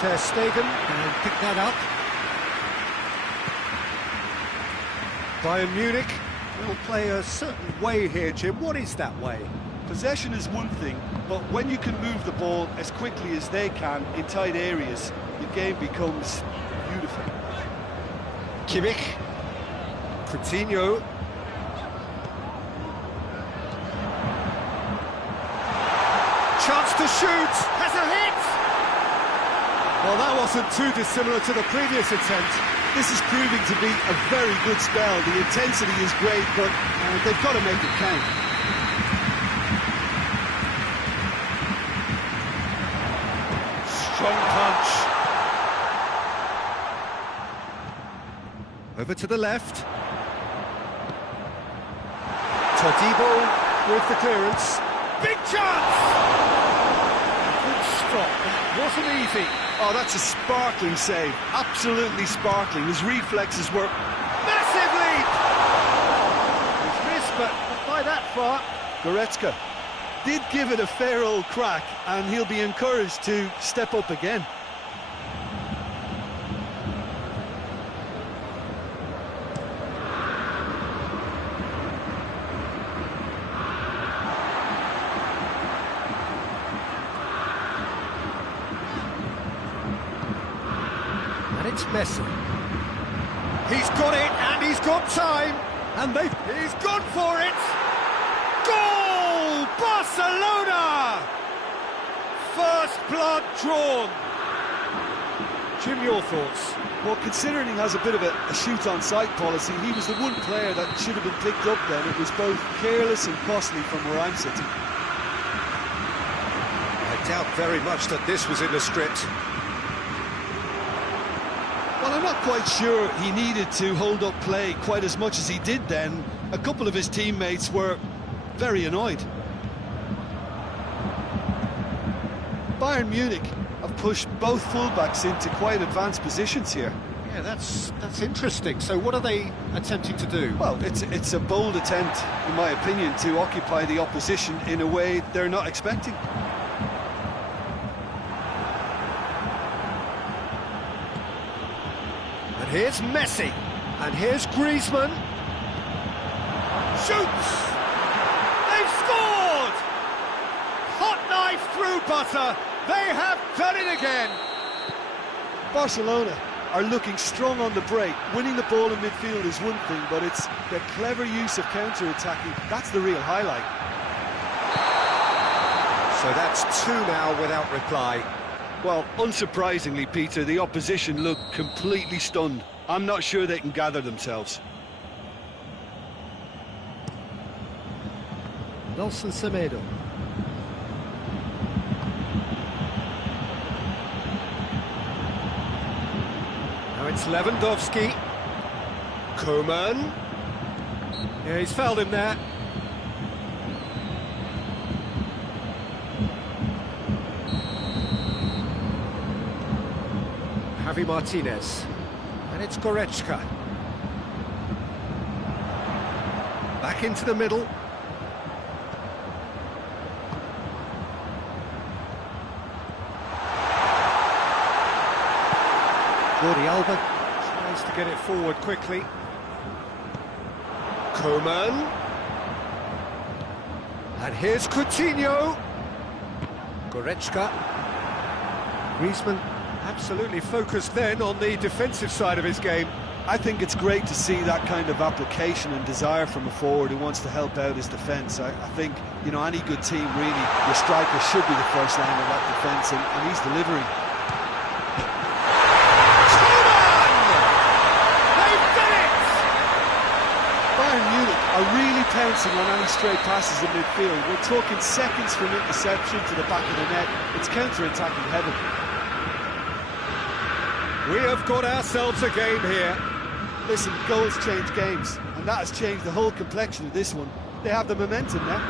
Ter Stegen can pick that up. Bayern Munich will play a certain way here, Jim. What is that way? Possession is one thing, but when you can move the ball as quickly as they can in tight areas, the game becomes beautiful. Kimmich, Coutinho. Chance to shoot, has a hit! Well, that wasn't too dissimilar to the previous attempt. This is proving to be a very good spell. The intensity is great, but they've got to make it count. Strong punch. Over to the left. Todibo with the clearance. Big chance! Good stop. That wasn't easy. Oh, that's a sparkling save. Absolutely sparkling. His reflexes were... Massive leap! He's missed, but not by that far. Goretzka did give it a fair old crack, and he'll be encouraged to step up again. It's Messi. He's got it, and he's got time, and he's gone for it. Goal! Barcelona! First blood drawn. Jim, your thoughts? Well, considering he has a bit of a shoot-on-sight policy, he was the one player that should have been picked up then. It was both careless and costly from where I'm sitting. I doubt very much that this was in the script. Well, I'm not quite sure he needed to hold up play quite as much as he did then. A couple of his teammates were very annoyed. Bayern Munich have pushed both fullbacks into quite advanced positions here. Yeah, that's interesting. So what are they attempting to do? Well, it's a bold attempt, in my opinion, to occupy the opposition in a way they're not expecting. And here's Messi, and here's Griezmann. Shoots! They've scored! Hot knife through butter. They have done it again. Barcelona are looking strong on the break. Winning the ball in midfield is one thing, but it's the clever use of counter-attacking. That's the real highlight. So that's two now without reply. Well, unsurprisingly, Peter, the opposition look completely stunned. I'm not sure they can gather themselves. Nelson Semedo. Now it's Lewandowski. Coman. Yeah, he's fouled him there. Javi Martinez, and it's Goretzka. Back into the middle. Jordi Alba tries to get it forward quickly. Coman. And here's Coutinho. Goretzka. Griezmann. Absolutely focused then on the defensive side of his game. I think it's great to see that kind of application and desire from a forward who wants to help out his defence. I think, you know, any good team really, your striker should be the first line of that defence, and he's delivering. Bayern Munich are really pouncing on any stray passes in midfield. We're talking seconds from interception to the back of the net. It's counter-attacking heaven. We have got ourselves a game here. Listen, goals change games, and that has changed the whole complexion of this one. They have the momentum now.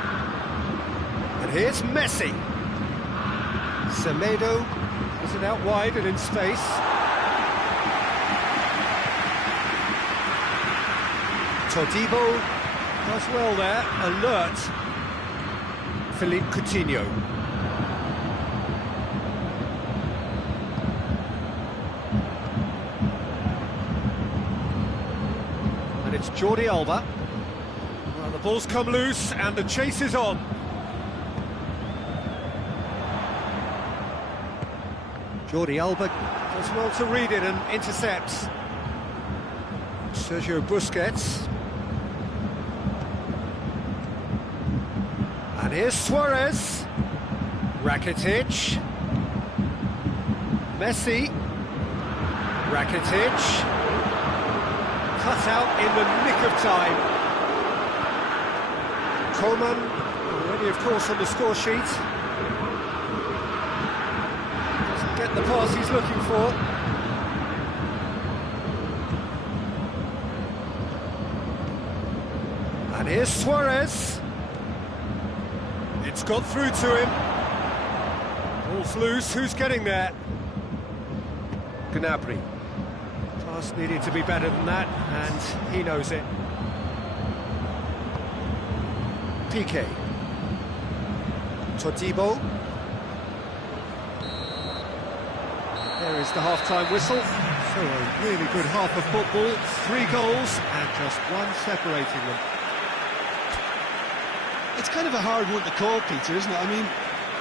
And here's Messi. Semedo has it out wide and in space. Todibo does well there, alert. Philippe Coutinho. And it's Jordi Alba. Well, the ball's come loose and the chase is on. Jordi Alba does well to read it and intercepts. Sergio Busquets. And here's Suarez. Rakitic. Messi. Rakitic. Cut out in the nick of time. Coman, already of course on the score sheet. Doesn't get the pass he's looking for. And here's Suarez. It's got through to him. Ball's loose, who's getting there? Gnabry. Pass needed to be better than that, and he knows it. Piqué. Todibo. There is the half-time whistle. So a really good half of football. 3 goals and just one separating them. It's kind of a hard one to call, Peter, isn't it? I mean,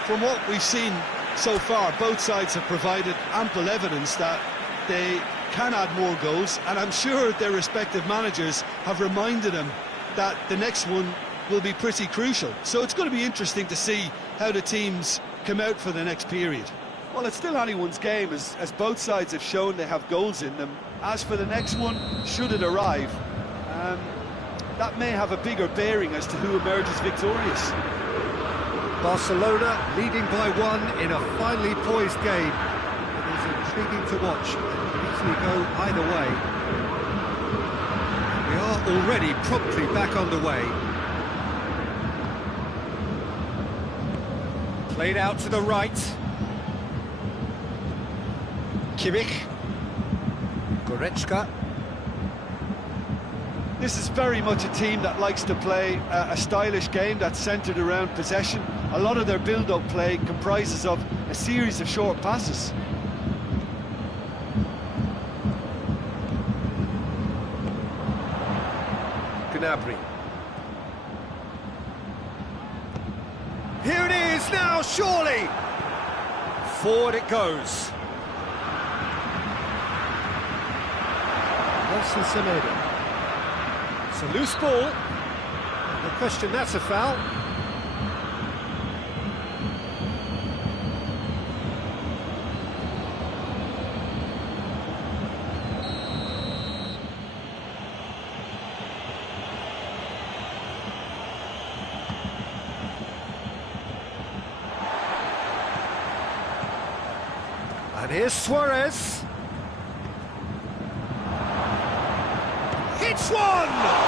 from what we've seen so far, both sides have provided ample evidence that they can add more goals, and I'm sure their respective managers have reminded them that the next one will be pretty crucial. So it's going to be interesting to see how the teams come out for the next period. Well, it's still anyone's game, as both sides have shown they have goals in them. As for the next one, should it arrive, that may have a bigger bearing as to who emerges victorious. Barcelona leading by 1 in a finely poised game. It is intriguing to watch. It can easily go either way. We are already promptly back underway. Played out to the right. Kimmich. Goretzka. This is very much a team that likes to play a stylish game that's centred around possession. A lot of their build-up play comprises of a series of short passes. Gnabry. Here it is now, surely! Forward it goes. Nelson Semedo. It's a loose ball. No question that's a foul. And here's Suarez. Hits one! Oh,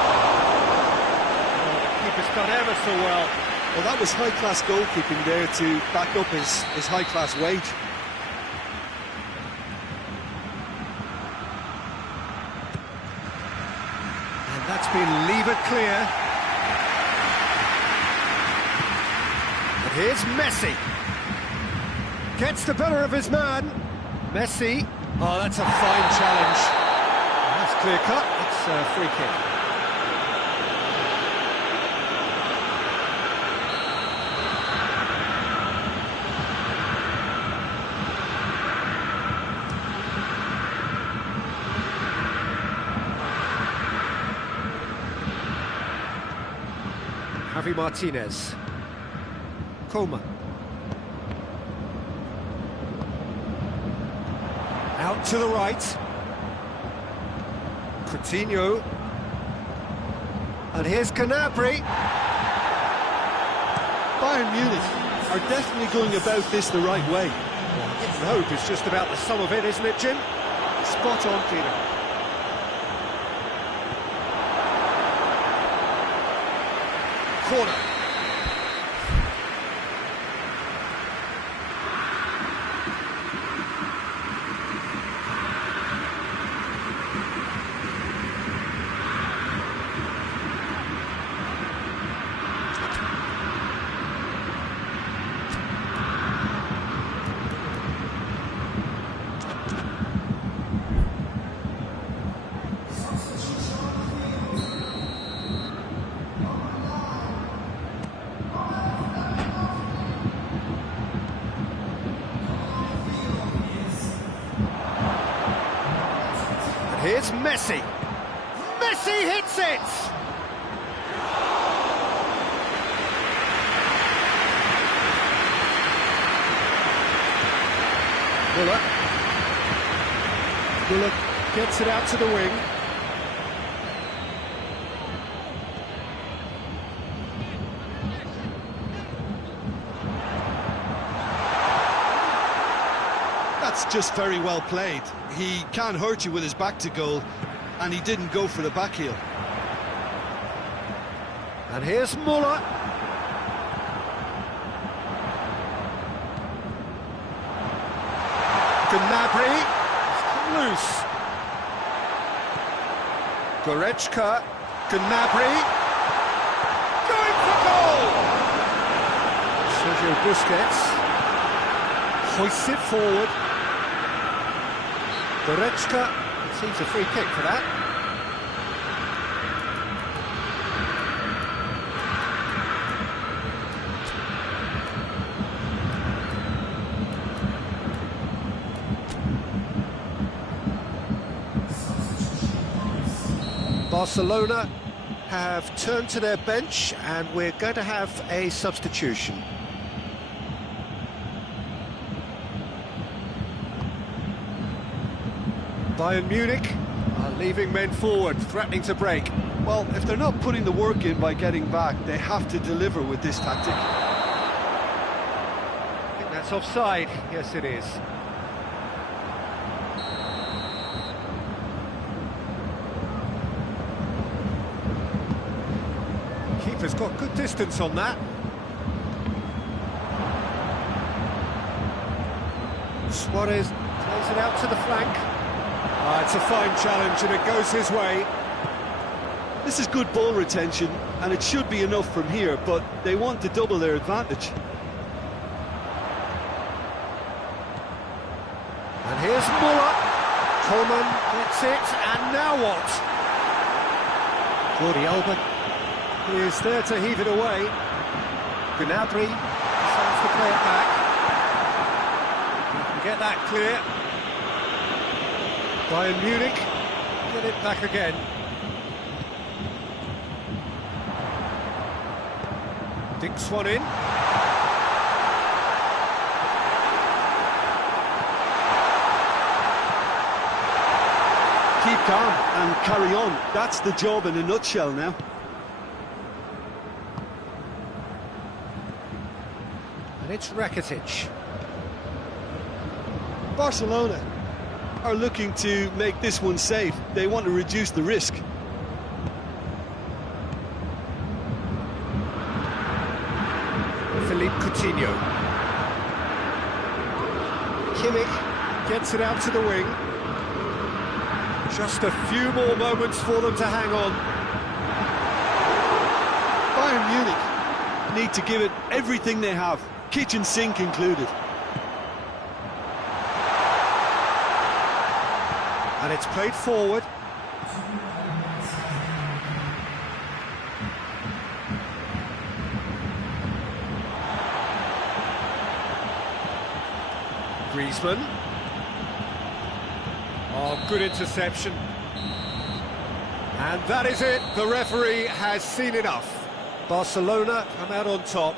the keeper's done ever so well. Well, that was high-class goalkeeping there to back up his high-class wage. And that's been levered clear. And here's Messi. Gets the better of his man. Messi. Oh, that's a fine challenge. That's clear cut. It's a free kick. Javi Martinez. Coman. Out to the right. Coutinho. And here's Gnabry. Bayern Munich are definitely going about this the right way. And hope is just about the sum of it, isn't it, Jim? Spot on, Peter. Corner. Here's Messi. Messi hits it! Muller gets it out to the wing. That's just very well played. He can't hurt you with his back to goal, and he didn't go for the back heel. And here's Muller. Gnabry. It's come loose. Goretzka. Gnabry. Going for goal! Sergio Busquets hoists it forward. Goretzka receives a free kick for that. Barcelona have turned to their bench and we're going to have a substitution. Bayern Munich are leaving men forward, threatening to break. Well, if they're not putting the work in by getting back, they have to deliver with this tactic. I think that's offside. Yes, it is. Keeper's got good distance on that. Suarez plays it out to the flank. It's a fine challenge and it goes his way. This is good ball retention, and it should be enough from here, but they want to double their advantage. And here's Muller. Coleman gets it, and now what? Jordi Alba is there to heave it away. Gnabry decides to play it back. You can get that clear. Bayern Munich get it back again. Dinks one in. Keep calm and carry on. That's the job in a nutshell now. And it's Rakitic. Barcelona are looking to make this one safe. They want to reduce the risk. Philippe Coutinho. Kimmich gets it out to the wing. Just a few more moments for them to hang on. Bayern Munich need to give it everything they have, kitchen sink included. And it's played forward. Griezmann. Oh, good interception. And that is it. The referee has seen enough. Barcelona come out on top.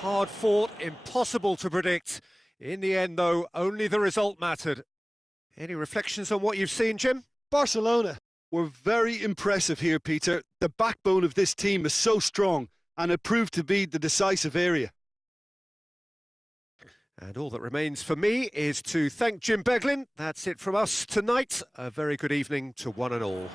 Hard fought, impossible to predict. In the end, though, only the result mattered. Any reflections on what you've seen, Jim? Barcelona were very impressive here, Peter. the backbone of this team is so strong, and it proved to be the decisive area. And all that remains for me is to thank Jim Beglin. That's it from us tonight. A very good evening to one and all.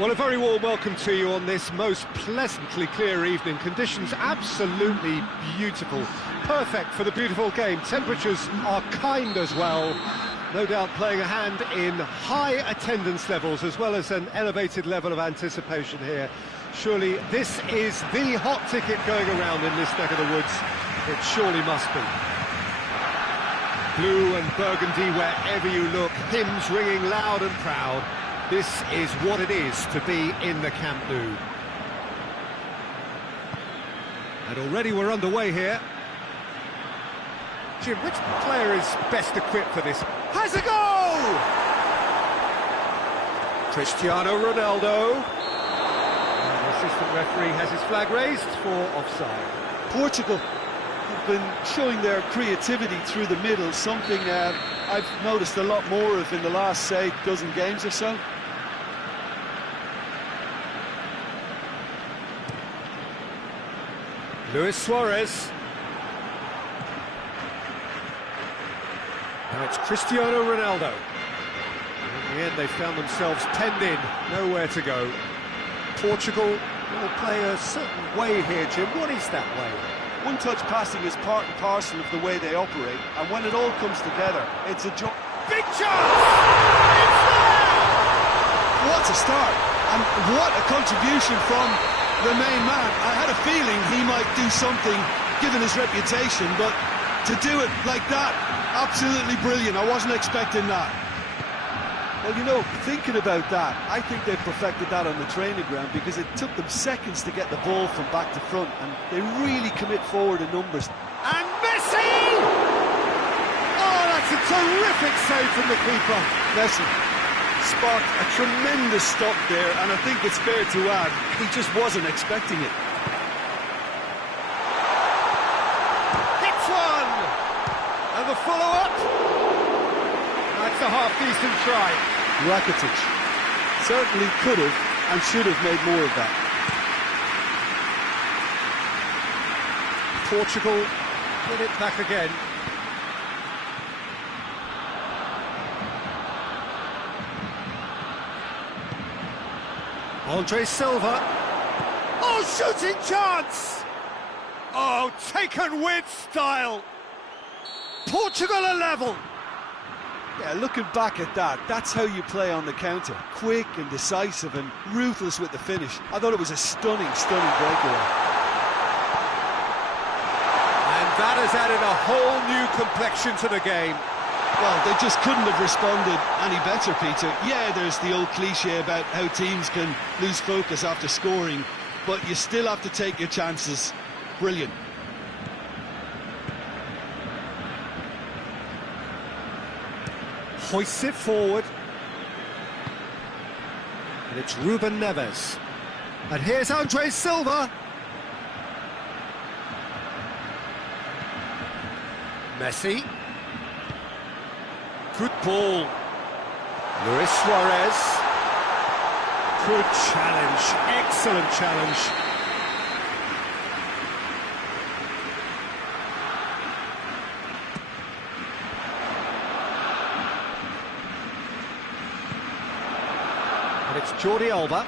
Well, a very warm welcome to you on this most pleasantly clear evening. Conditions absolutely beautiful. Perfect for the beautiful game. Temperatures are kind as well. No doubt playing a hand in high attendance levels as well as an elevated level of anticipation here. Surely this is the hot ticket going around in this neck of the woods. It surely must be. Blue and burgundy wherever you look. Hymns ringing loud and proud. This is what it is to be in the Camp Nou. And already we're underway here. Jim, which player is best equipped for this? Has a goal! Cristiano Ronaldo. And the assistant referee has his flag raised for offside. Portugal have been showing their creativity through the middle, something I've noticed a lot more of in the last, say, dozen games or so. Luis Suarez. Now it's Cristiano Ronaldo. In the end, they found themselves penned in, nowhere to go. Portugal will play a certain way here, Jim. What is that way? One-touch passing is part and parcel of the way they operate, and when it all comes together, it's a joy. Big chance! It's there! What a start, and what a contribution from the main man. I had a feeling he might do something, given his reputation, but to do it like that, absolutely brilliant. I wasn't expecting that. Well, you know, thinking about that, I think they perfected that on the training ground because it took them seconds to get the ball from back to front, and they really commit forward in numbers. And Messi! Oh, that's a terrific save from the keeper. Messi sparked a tremendous stop there, and I think it's fair to add, he just wasn't expecting it. Hits one! And the follow-up? That's a half-decent try. Rakitic certainly could have and should have made more of that. Portugal get it back again. Andre Silva. Oh, shooting chance! Oh, taken with style. Portugal are level. Yeah, looking back at that, that's how you play on the counter. Quick and decisive and ruthless with the finish. I thought it was a stunning breakaway. And that has added a whole new complexion to the game. Well, they just couldn't have responded any better, Peter. Yeah, there's the old cliche about how teams can lose focus after scoring, but you still have to take your chances. Brilliant. Hoists it forward. And it's Ruben Neves. And here's Andre Silva. Messi. Good ball. Luis Suarez. Good challenge. Excellent challenge. And it's Jordi Alba.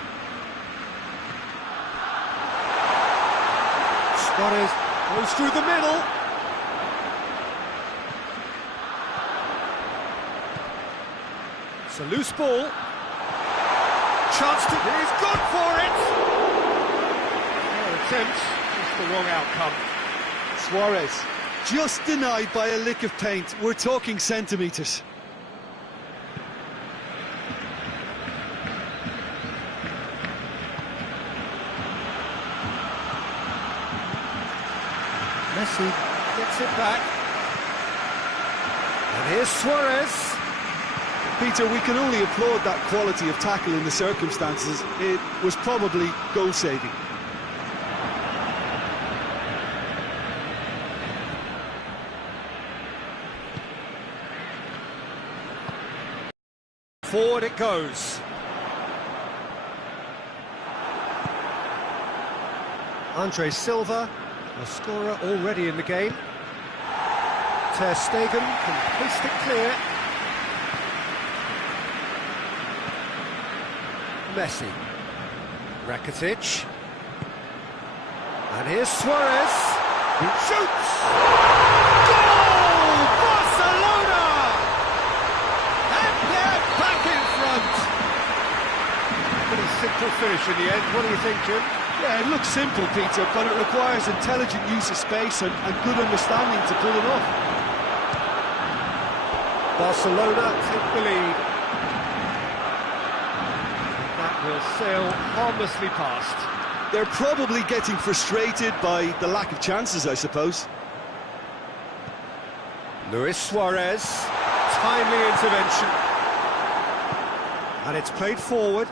Suarez goes through the middle. It's a loose ball. Chance to... He's gone for it! No attempt, just the wrong outcome. Suarez, just denied by a lick of paint. We're talking centimetres. Messi gets it back. And here's Suarez. Peter, we can only applaud that quality of tackle in the circumstances. It was probably goal-saving. Forward it goes. Andre Silva, a scorer already in the game. Ter Stegen can hoist it clear. Messi. Rakitic. And here's Suarez. He shoots! Goal! Barcelona! And they're back in front! Pretty simple finish in the end. What do you think, Jim? Yeah, it looks simple, Peter, but it requires intelligent use of space and good understanding to pull it off. Barcelona take the lead. Will sail harmlessly past. They're probably getting frustrated by the lack of chances, I suppose. Luis Suarez, timely intervention. And it's played forward.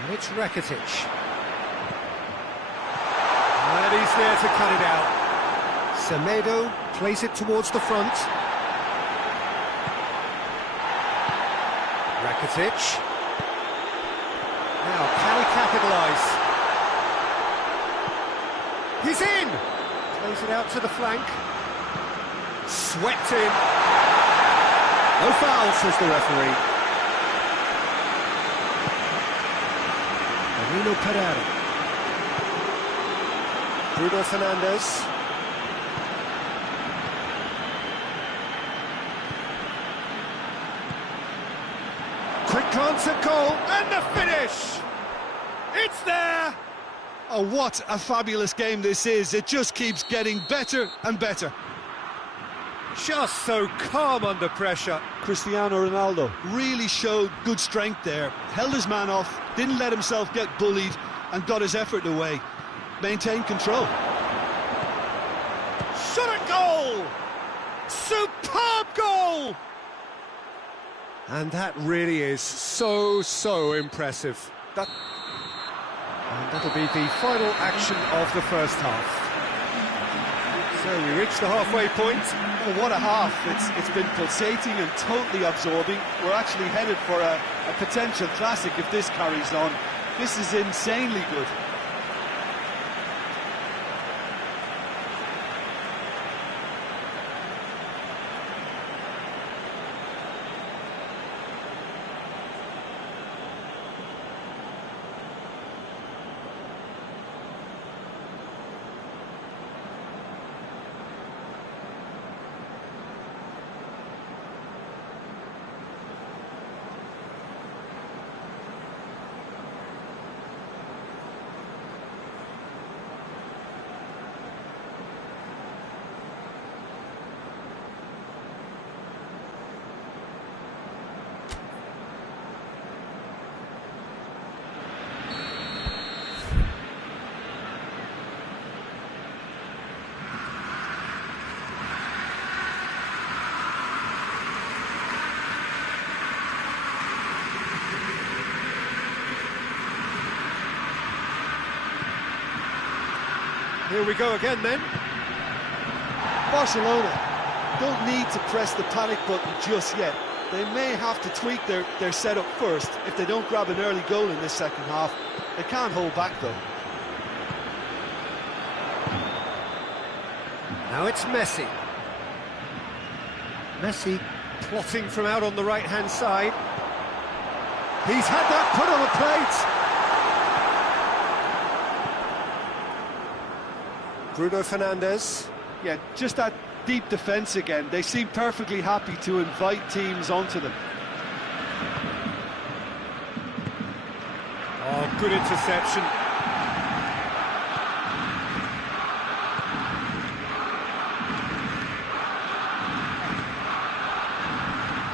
And it's Rakitic. And he's there to cut it out. Semedo plays it towards the front. Rakitic. Now, can he capitalise? He's in! Plays it out to the flank. Swept in. No foul, says the referee. Marino Pereira. Bruno Fernandes. Quick glance at goal, and the finish! It's there! Oh, what a fabulous game this is. It just keeps getting better and better. Just so calm under pressure. Cristiano Ronaldo really showed good strength there. Held his man off, didn't let himself get bullied, and got his effort away. Maintained control. Shot at goal! Superb goal! And that really is so impressive. And that'll be the final action of the first half. So we reach the halfway point. Oh, what a half. It's been pulsating and totally absorbing. We're actually headed for a potential classic if this carries on. This is insanely good. Here we go again then. Barcelona don't need to press the panic button just yet. They may have to tweak their setup first if they don't grab an early goal in this second half. They can't hold back though. Now it's Messi. Messi plotting from out on the right-hand side. He's had that put on a plate. Bruno Fernandes. Yeah, just that deep defence again. They seem perfectly happy to invite teams onto them. Oh, good interception.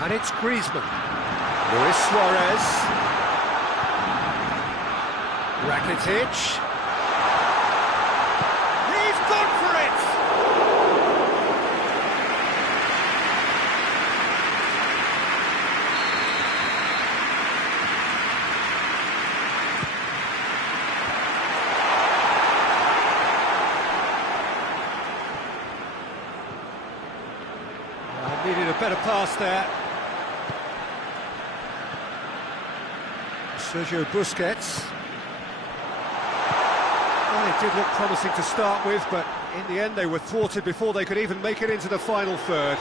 And it's Griezmann. Luis Suarez. Rakitic. He's gone for it! Needed a better pass there. Sergio Busquets. Well, it did look promising to start with, but in the end they were thwarted before they could even make it into the final third.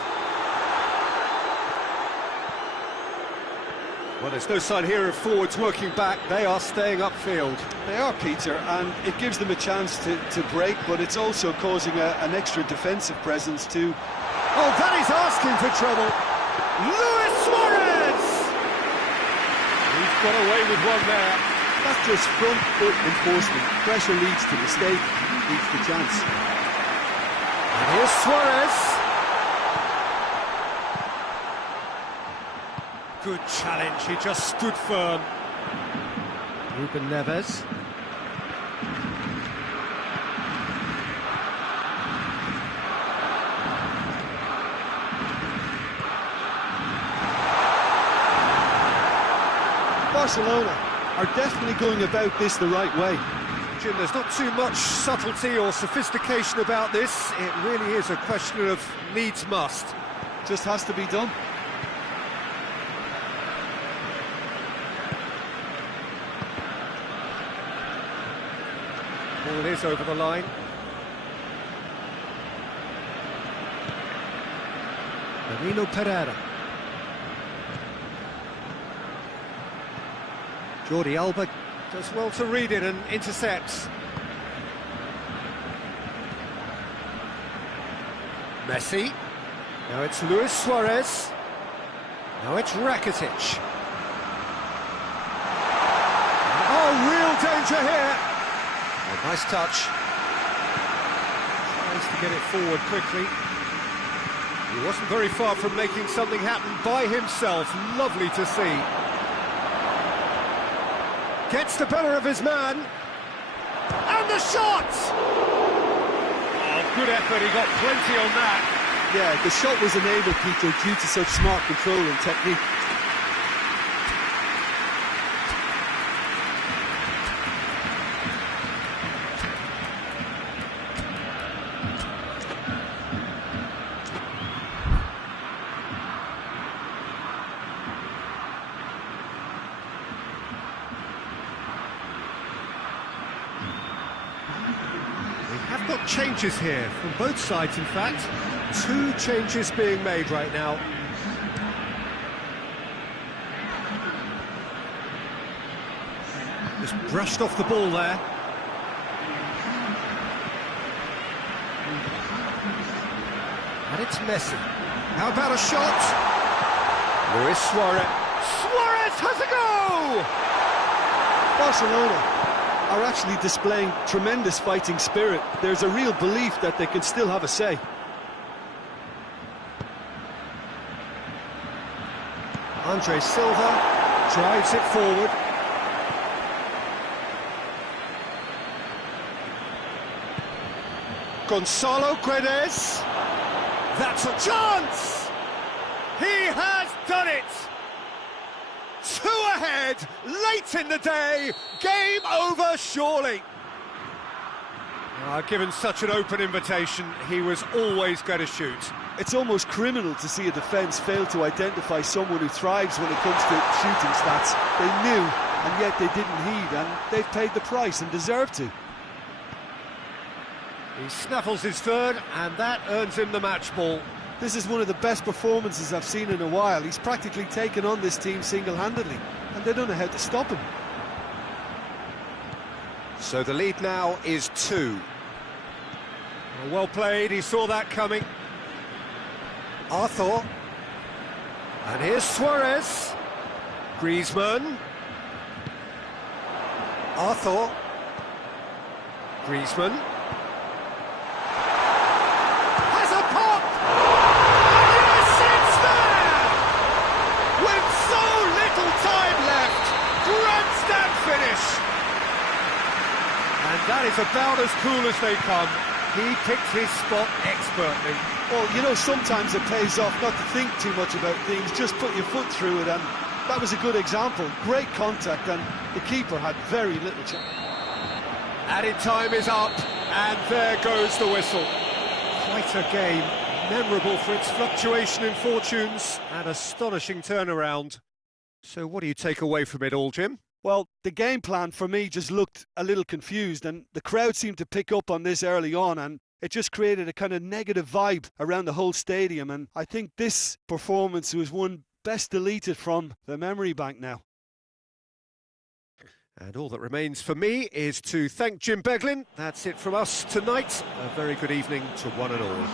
Well, there's no sign here of forwards working back. They are staying upfield. They are, Peter, and it gives them a chance to break, but it's also causing an extra defensive presence too. Oh, that is asking for trouble. Luis Suarez! He's got away with one there. That's just front foot enforcement. Pressure leads to mistake, leads to chance. And here's Suarez. Good challenge, he just stood firm. Ruben Neves. Barcelona are definitely going about this the right way. Jim, there's not too much subtlety or sophistication about this. It really is a question of needs must. Just has to be done. Ball is over the line. Danilo Pereira. Jordi Alba does well to read it and intercepts. Messi. Now it's Luis Suarez. Now it's Rakitic. Oh, real danger here. A nice touch. Tries to get it forward quickly. He wasn't very far from making something happen by himself. Lovely to see. Gets the better of his man. And the shot! Oh, good effort, he got plenty on that. Yeah, the shot was enabled, Peter, due to such smart control and technique. Have got changes here from both sides, in fact. 2 changes being made right now. Just brushed off the ball there. And it's Messi. How about a shot? Luis Suarez. Suarez has a go! Barcelona are actually displaying tremendous fighting spirit. There's a real belief that they can still have a say. Andre Silva drives it forward. Gonzalo Guedes. That's a chance! He has done it! 2 ahead, late in the day, game over surely. Given such an open invitation, he was always going to shoot. It's almost criminal to see a defence fail to identify someone who thrives when it comes to shooting stats. They knew, and yet they didn't heed, and they've paid the price and deserve to. He snaffles his third, and that earns him the match ball. This is one of the best performances I've seen in a while. He's practically taken on this team single-handedly, and they don't know how to stop him. So the lead now is 2. Well played, he saw that coming. Arthur. And here's Suarez. Griezmann. Arthur. Griezmann. Has a pop! And yes, it's there! With so little time left, grandstand finish! And that is about as cool as they come. He picked his spot expertly. Well, you know, sometimes it pays off not to think too much about things, just put your foot through it, and that was a good example. Great contact, and the keeper had very little chance. Added time is up, and there goes the whistle. Quite a game, memorable for its fluctuation in fortunes and astonishing turnaround. So what do you take away from it all, Jim? Well, the game plan for me just looked a little confused, and the crowd seemed to pick up on this early on, and it just created a kind of negative vibe around the whole stadium, and I think this performance was one best deleted from the memory bank now. And all that remains for me is to thank Jim Beglin. That's it from us tonight. A very good evening to one and all.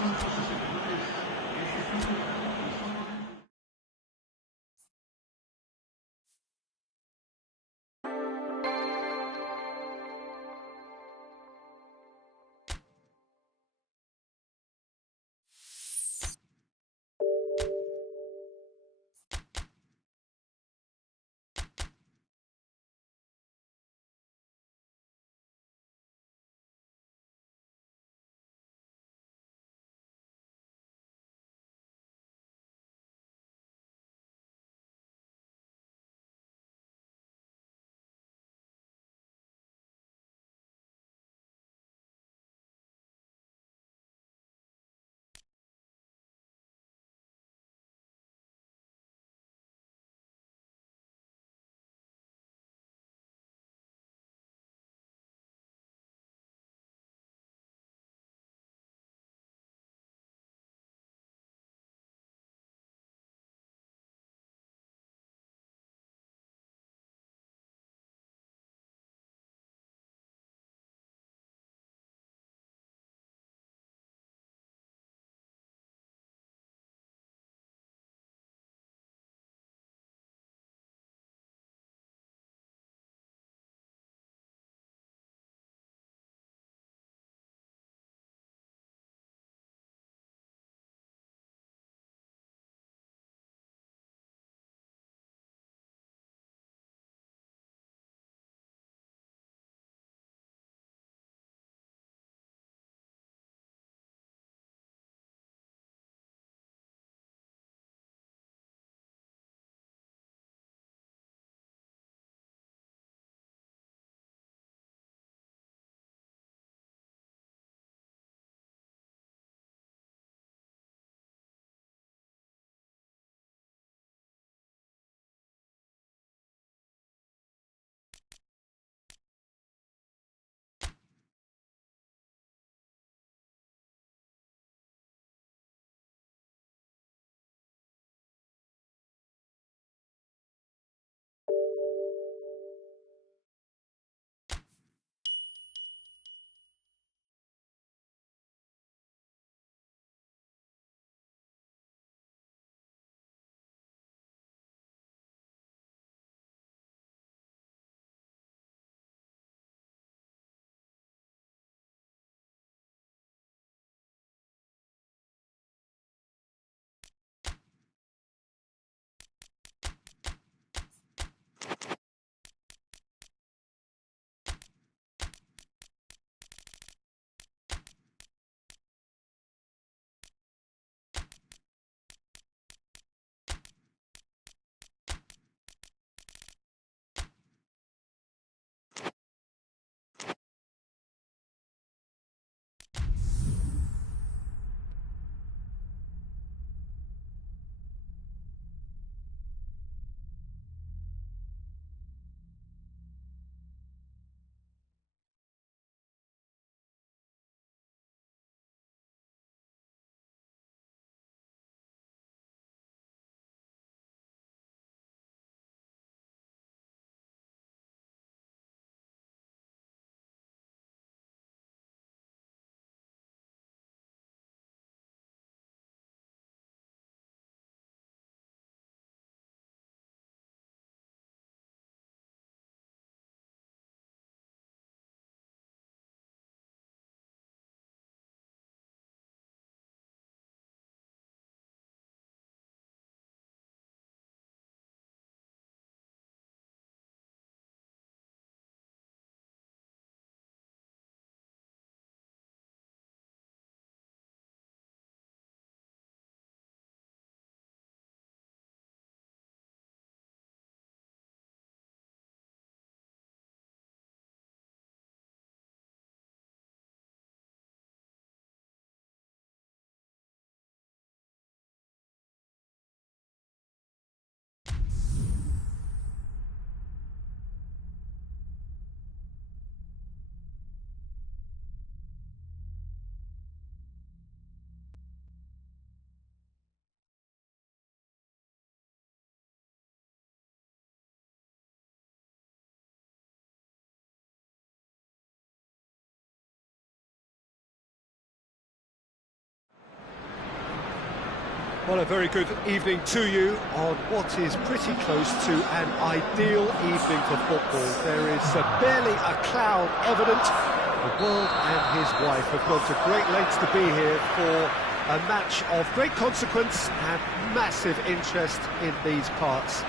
Well, a very good evening to you on what is pretty close to an ideal evening for football. There is barely a cloud evident. The world and his wife have gone to great lengths to be here for a match of great consequence and massive interest in these parts.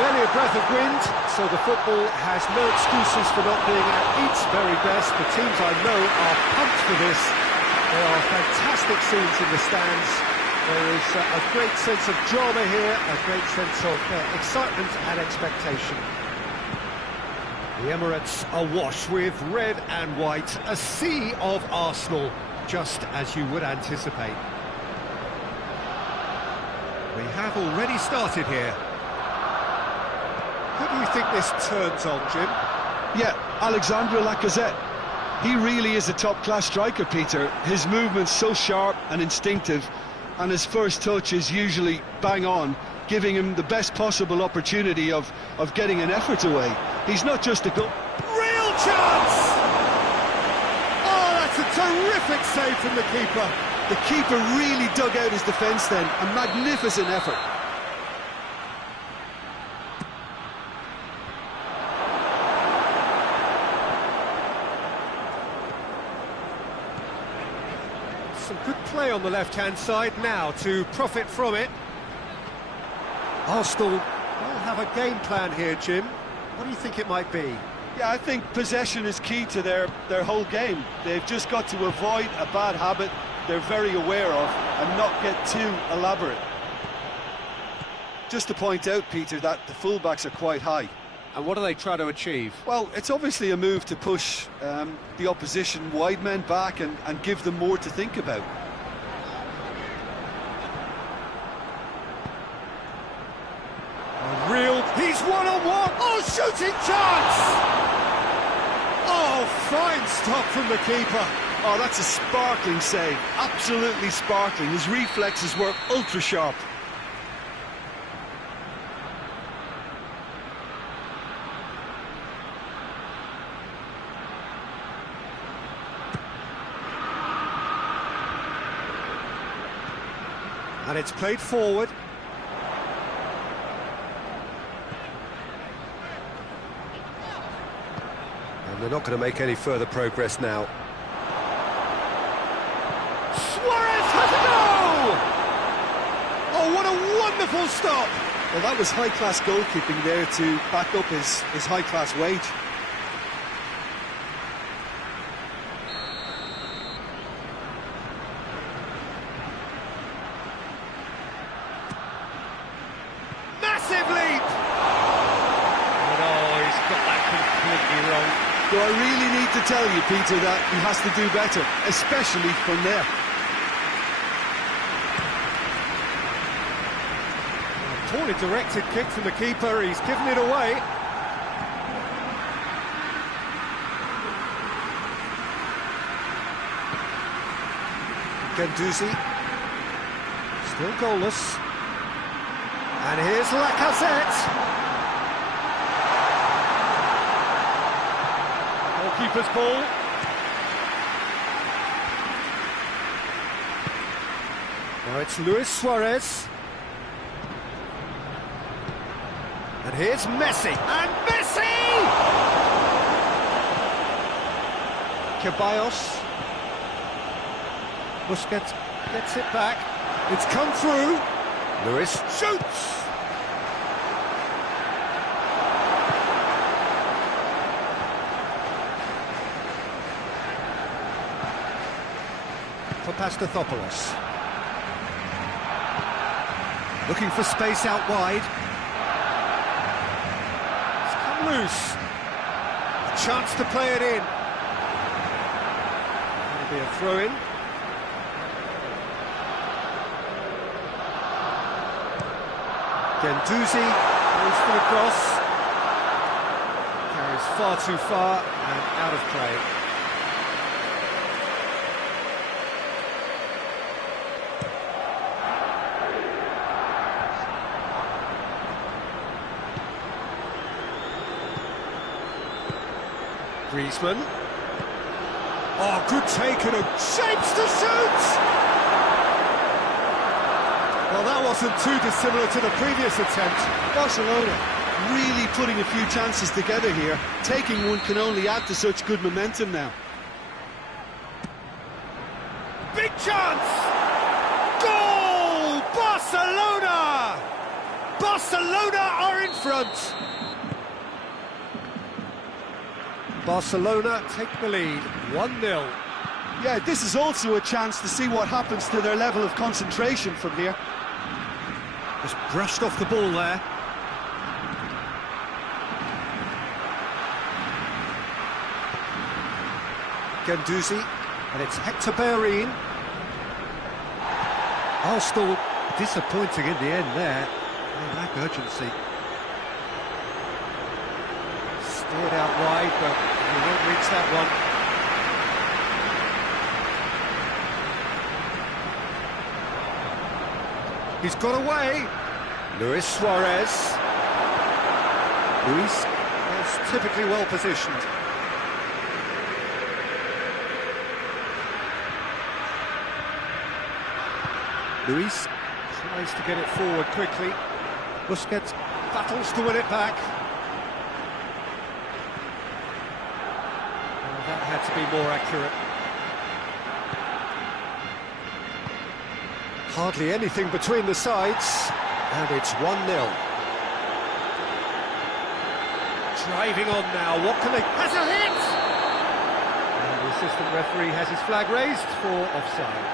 Barely a breath of wind, so the football has no excuses for not being at its very best. The teams I know are pumped for this. There are fantastic scenes in the stands. There is a great sense of drama here, a great sense of excitement and expectation. The Emirates awash with red and white, a sea of Arsenal, just as you would anticipate. We have already started here. Who do you think this turns on, Jim? Yeah, Alexandre Lacazette. He really is a top-class striker, Peter. His movement's so sharp and instinctive, and his first touch is usually bang on, giving him the best possible opportunity of getting an effort away. He's not just a goal. Real chance! Oh, that's a terrific save from the keeper. The keeper really dug out his defence then, a magnificent effort. Some good play on the left-hand side now to profit from it. Arsenal will have a game plan here, Jim. What do you think it might be? Yeah, I think possession is key to their whole game. They've just got to avoid a bad habit they're very aware of and not get too elaborate. Just to point out, Peter, that the fullbacks are quite high. And what do they try to achieve? Well, it's obviously a move to push the opposition wide men back and give them more to think about. He's one-on-one! Oh, shooting chance! Oh, fine stop from the keeper. Oh, that's a sparkling save. Absolutely sparkling. His reflexes were ultra-sharp. And it's played forward. And they're not going to make any further progress now. Suarez has a goal! Oh, what a wonderful stop! Well, that was high-class goalkeeping there to back up his high-class wage. Massive leap! But oh, he's got that completely wrong. Do I really need to tell you, Peter, that he has to do better, especially from there? A poorly directed kick from the keeper, he's given it away. Guendouzi, still goalless. And here's Lacazette. Goalkeeper's ball. Now it's Luis Suarez. And here's Messi. And Messi! Ceballos. Busquets gets it back. It's come through. Luis shoots! For Pastathopoulos. Looking for space out wide. It's come loose. A chance to play it in. That'll be a throw-in. Guendouzi goes for the cross. Carries far too far and out of play. Griezmann. Oh, good take and a shapes to shoot! Well, that wasn't too dissimilar to the previous attempt. Barcelona really putting a few chances together here. Taking one can only add to such good momentum now. Big chance! Goal! Barcelona! Barcelona are in front. Barcelona take the lead, 1-0. Yeah, this is also a chance to see what happens to their level of concentration from here. Just brushed off the ball there. Guendouzi, and it's Hector Bellerin. Arsenal disappointing in the end there. They lack urgency. Steered out wide, but he won't reach that one. He's got away. Luis Suarez. Luis is typically well positioned. Luis tries to get it forward quickly. Busquets battles to win it back. Oh, that had to be more accurate. Hardly anything between the sides, and it's 1-0. Driving on now, what can they... Has a hit! And the assistant referee has his flag raised for offside.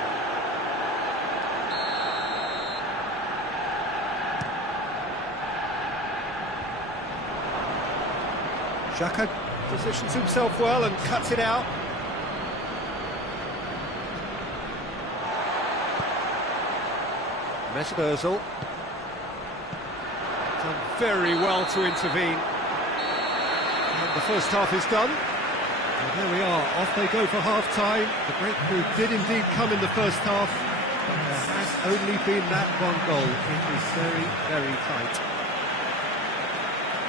Xhaka positions himself well and cuts it out. Mesut Ozil done very well to intervene. And the first half is done. And there we are, off they go for half-time. The breakthrough did indeed come in the first half, but there has only been that one goal. It was very, very tight.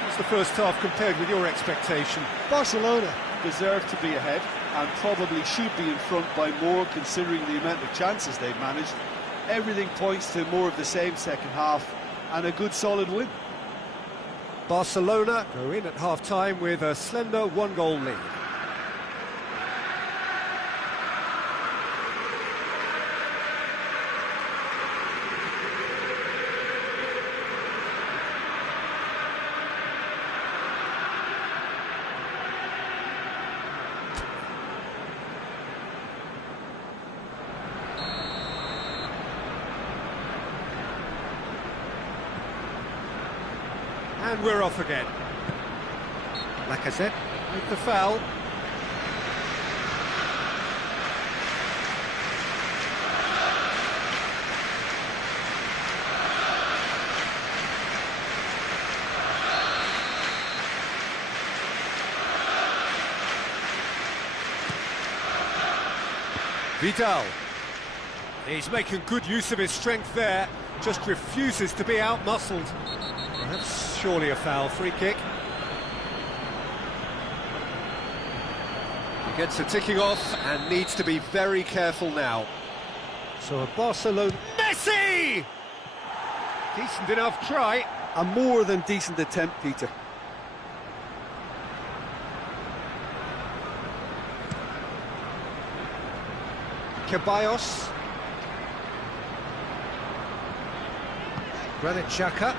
What's the first half compared with your expectation? Barcelona deserve to be ahead and probably should be in front by more considering the amount of chances they've managed. Everything points to more of the same second half and a good solid win. Barcelona go in at half-time with a slender one-goal lead. And we're off again. Lacazette with the foul. Vidal. He's making good use of his strength there, just refuses to be out-muscled. That's surely a foul. Free kick. He gets it ticking off and needs to be very careful now. So a Barcelona... Messi! Decent enough try. A more than decent attempt, Peter. Ceballos. Granit Xhaka.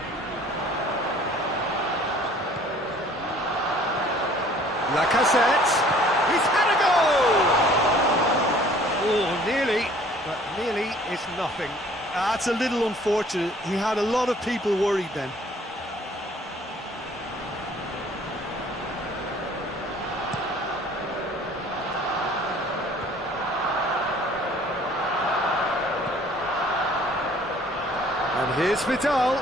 Lacazette, he's had a goal! Oh, nearly, but nearly is nothing. That's a little unfortunate. He had a lot of people worried then. And here's Vidal.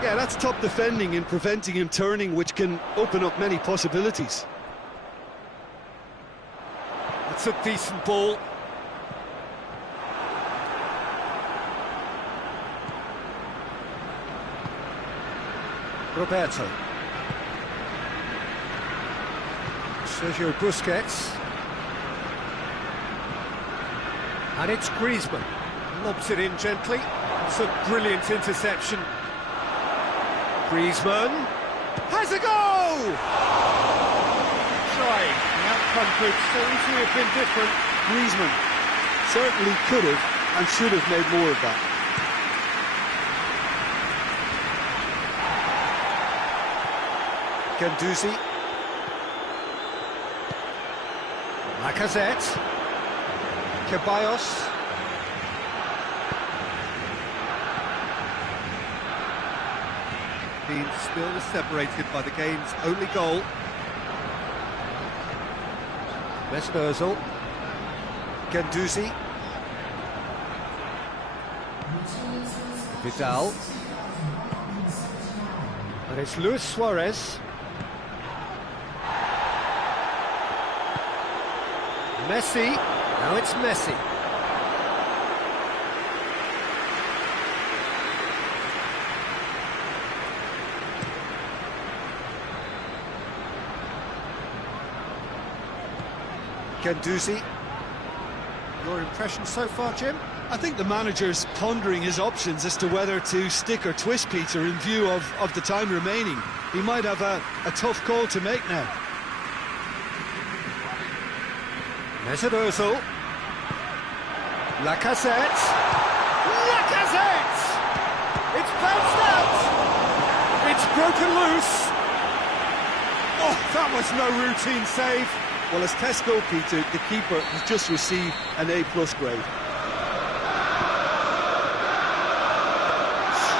Yeah, that's top defending and preventing him turning, which can open up many possibilities. It's a decent ball. Roberto. Sergio Busquets. And it's Griezmann. Lobs it in gently. It's a brilliant interception. Griezmann has a goal! Trying. The outcome could certainly have been different. Griezmann certainly could have and should have made more of that. Guendouzi. Lacazette. Ceballos. Being still separated by the game's only goal. Mesut Ozil. Guendouzi. Vidal. And it's Luis Suarez. Messi. Now it's Messi. Guendouzi. Your impression so far, Jim? I think the manager's pondering his options as to whether to stick or twist Peter in view of the time remaining. He might have a tough call to make now. Mesut Ozil. Lacazette. Lacazette! It's bounced out! It's broken loose! Oh, that was no routine save. Well, as tests go, Peter, the keeper has just received an A+ grade.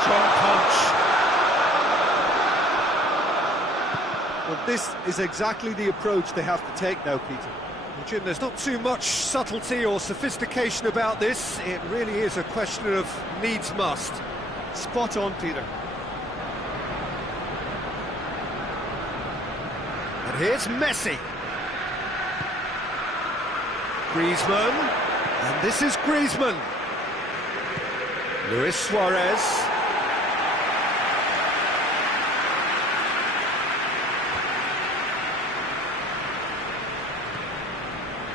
Strong punch. Well, this is exactly the approach they have to take now, Peter. Well, Jim, there's not too much subtlety or sophistication about this. It really is a question of needs must. Spot on, Peter. And here's Messi. Griezmann. And this is Griezmann. Luis Suarez.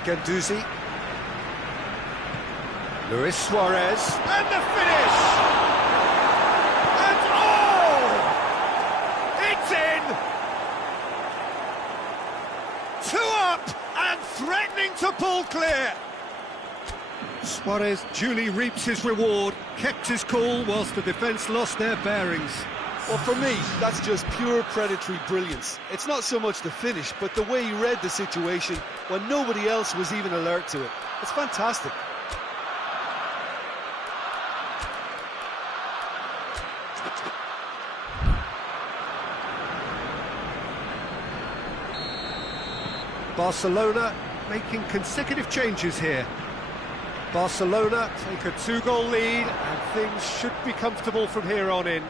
Guendouzi. Luis Suarez. And the finish! And it's in! 2 up and threatening to pull clear. Suarez duly reaps his reward, kept his cool whilst the defence lost their bearings. Well, for me, that's just pure predatory brilliance. It's not so much the finish, but the way he read the situation when nobody else was even alert to it. It's fantastic. Barcelona making consecutive changes here. Barcelona take a 2-goal lead and things should be comfortable from here on in.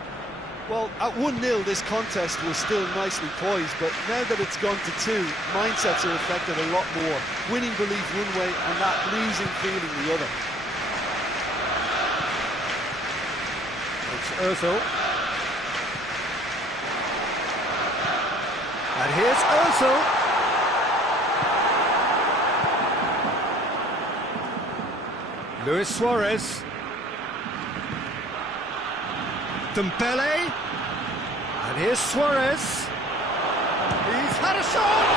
Well, at 1-0 this contest was still nicely poised, but now that it's gone to 2, mindsets are affected a lot more. Winning belief one way and that losing feeling the other. It's Ozil. And here's Ozil. Luis Suarez. Dembele. And here's Suarez. He's had a shot!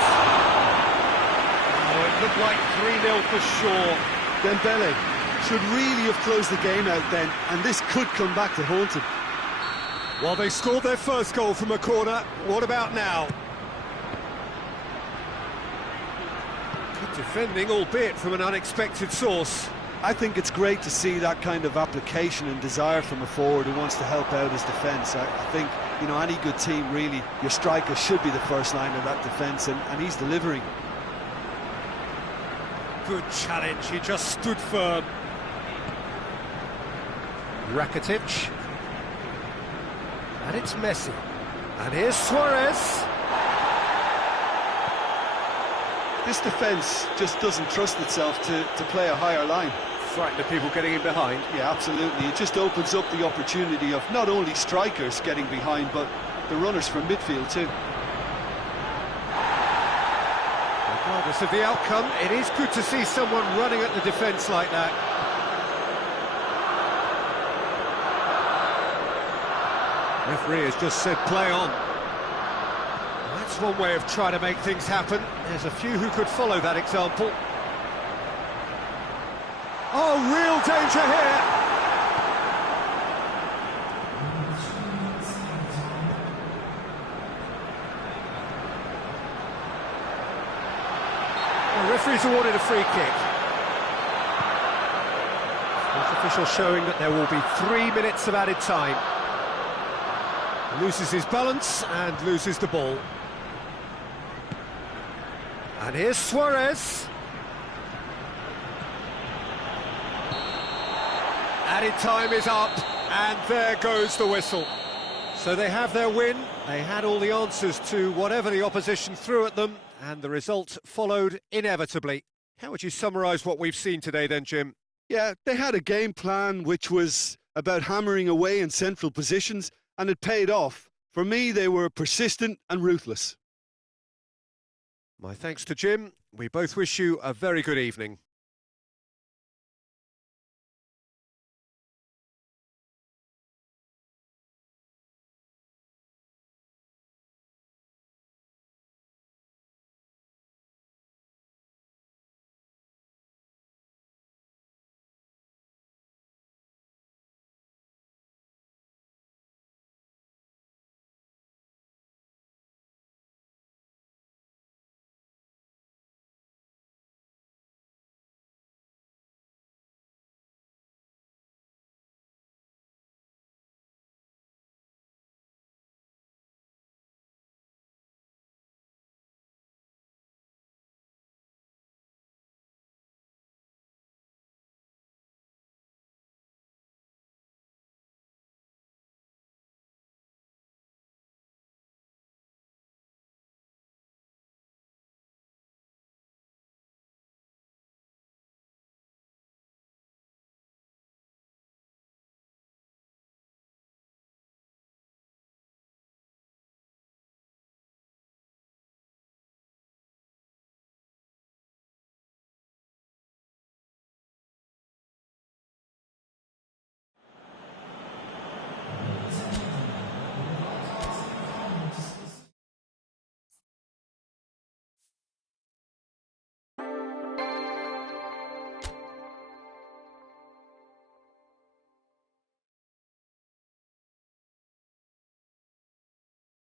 Oh, it looked like 3-0 for sure. Dembele should really have closed the game out then, and this could come back to haunt him. Well, they scored their first goal from a corner. What about now? Good defending, albeit from an unexpected source. I think it's great to see that kind of application and desire from a forward who wants to help out his defence. I think, you know, any good team, really, your striker should be the first line of that defence, and he's delivering. Good challenge, he just stood firm. Rakitic. And it's Messi. And here's Suarez. This defence just doesn't trust itself to play a higher line. Frightened of people getting in behind. Yeah, absolutely. It just opens up the opportunity of not only strikers getting behind, but the runners from midfield too. Regardless of the outcome, it is good to see someone running at the defence like that. Referee has just said play on. That's one way of trying to make things happen. There's a few who could follow that example. Oh, real danger here. The referee's awarded a free kick. Fourth official showing that there will be 3 minutes of added time. Loses his balance and loses the ball. And here's Suarez. Added time is up, and there goes the whistle. So they have their win. They had all the answers to whatever the opposition threw at them, and the result followed inevitably. How would you summarise what we've seen today then, Jim? Yeah, they had a game plan which was about hammering away in central positions, and it paid off. For me, they were persistent and ruthless. My thanks to Jim. We both wish you a very good evening.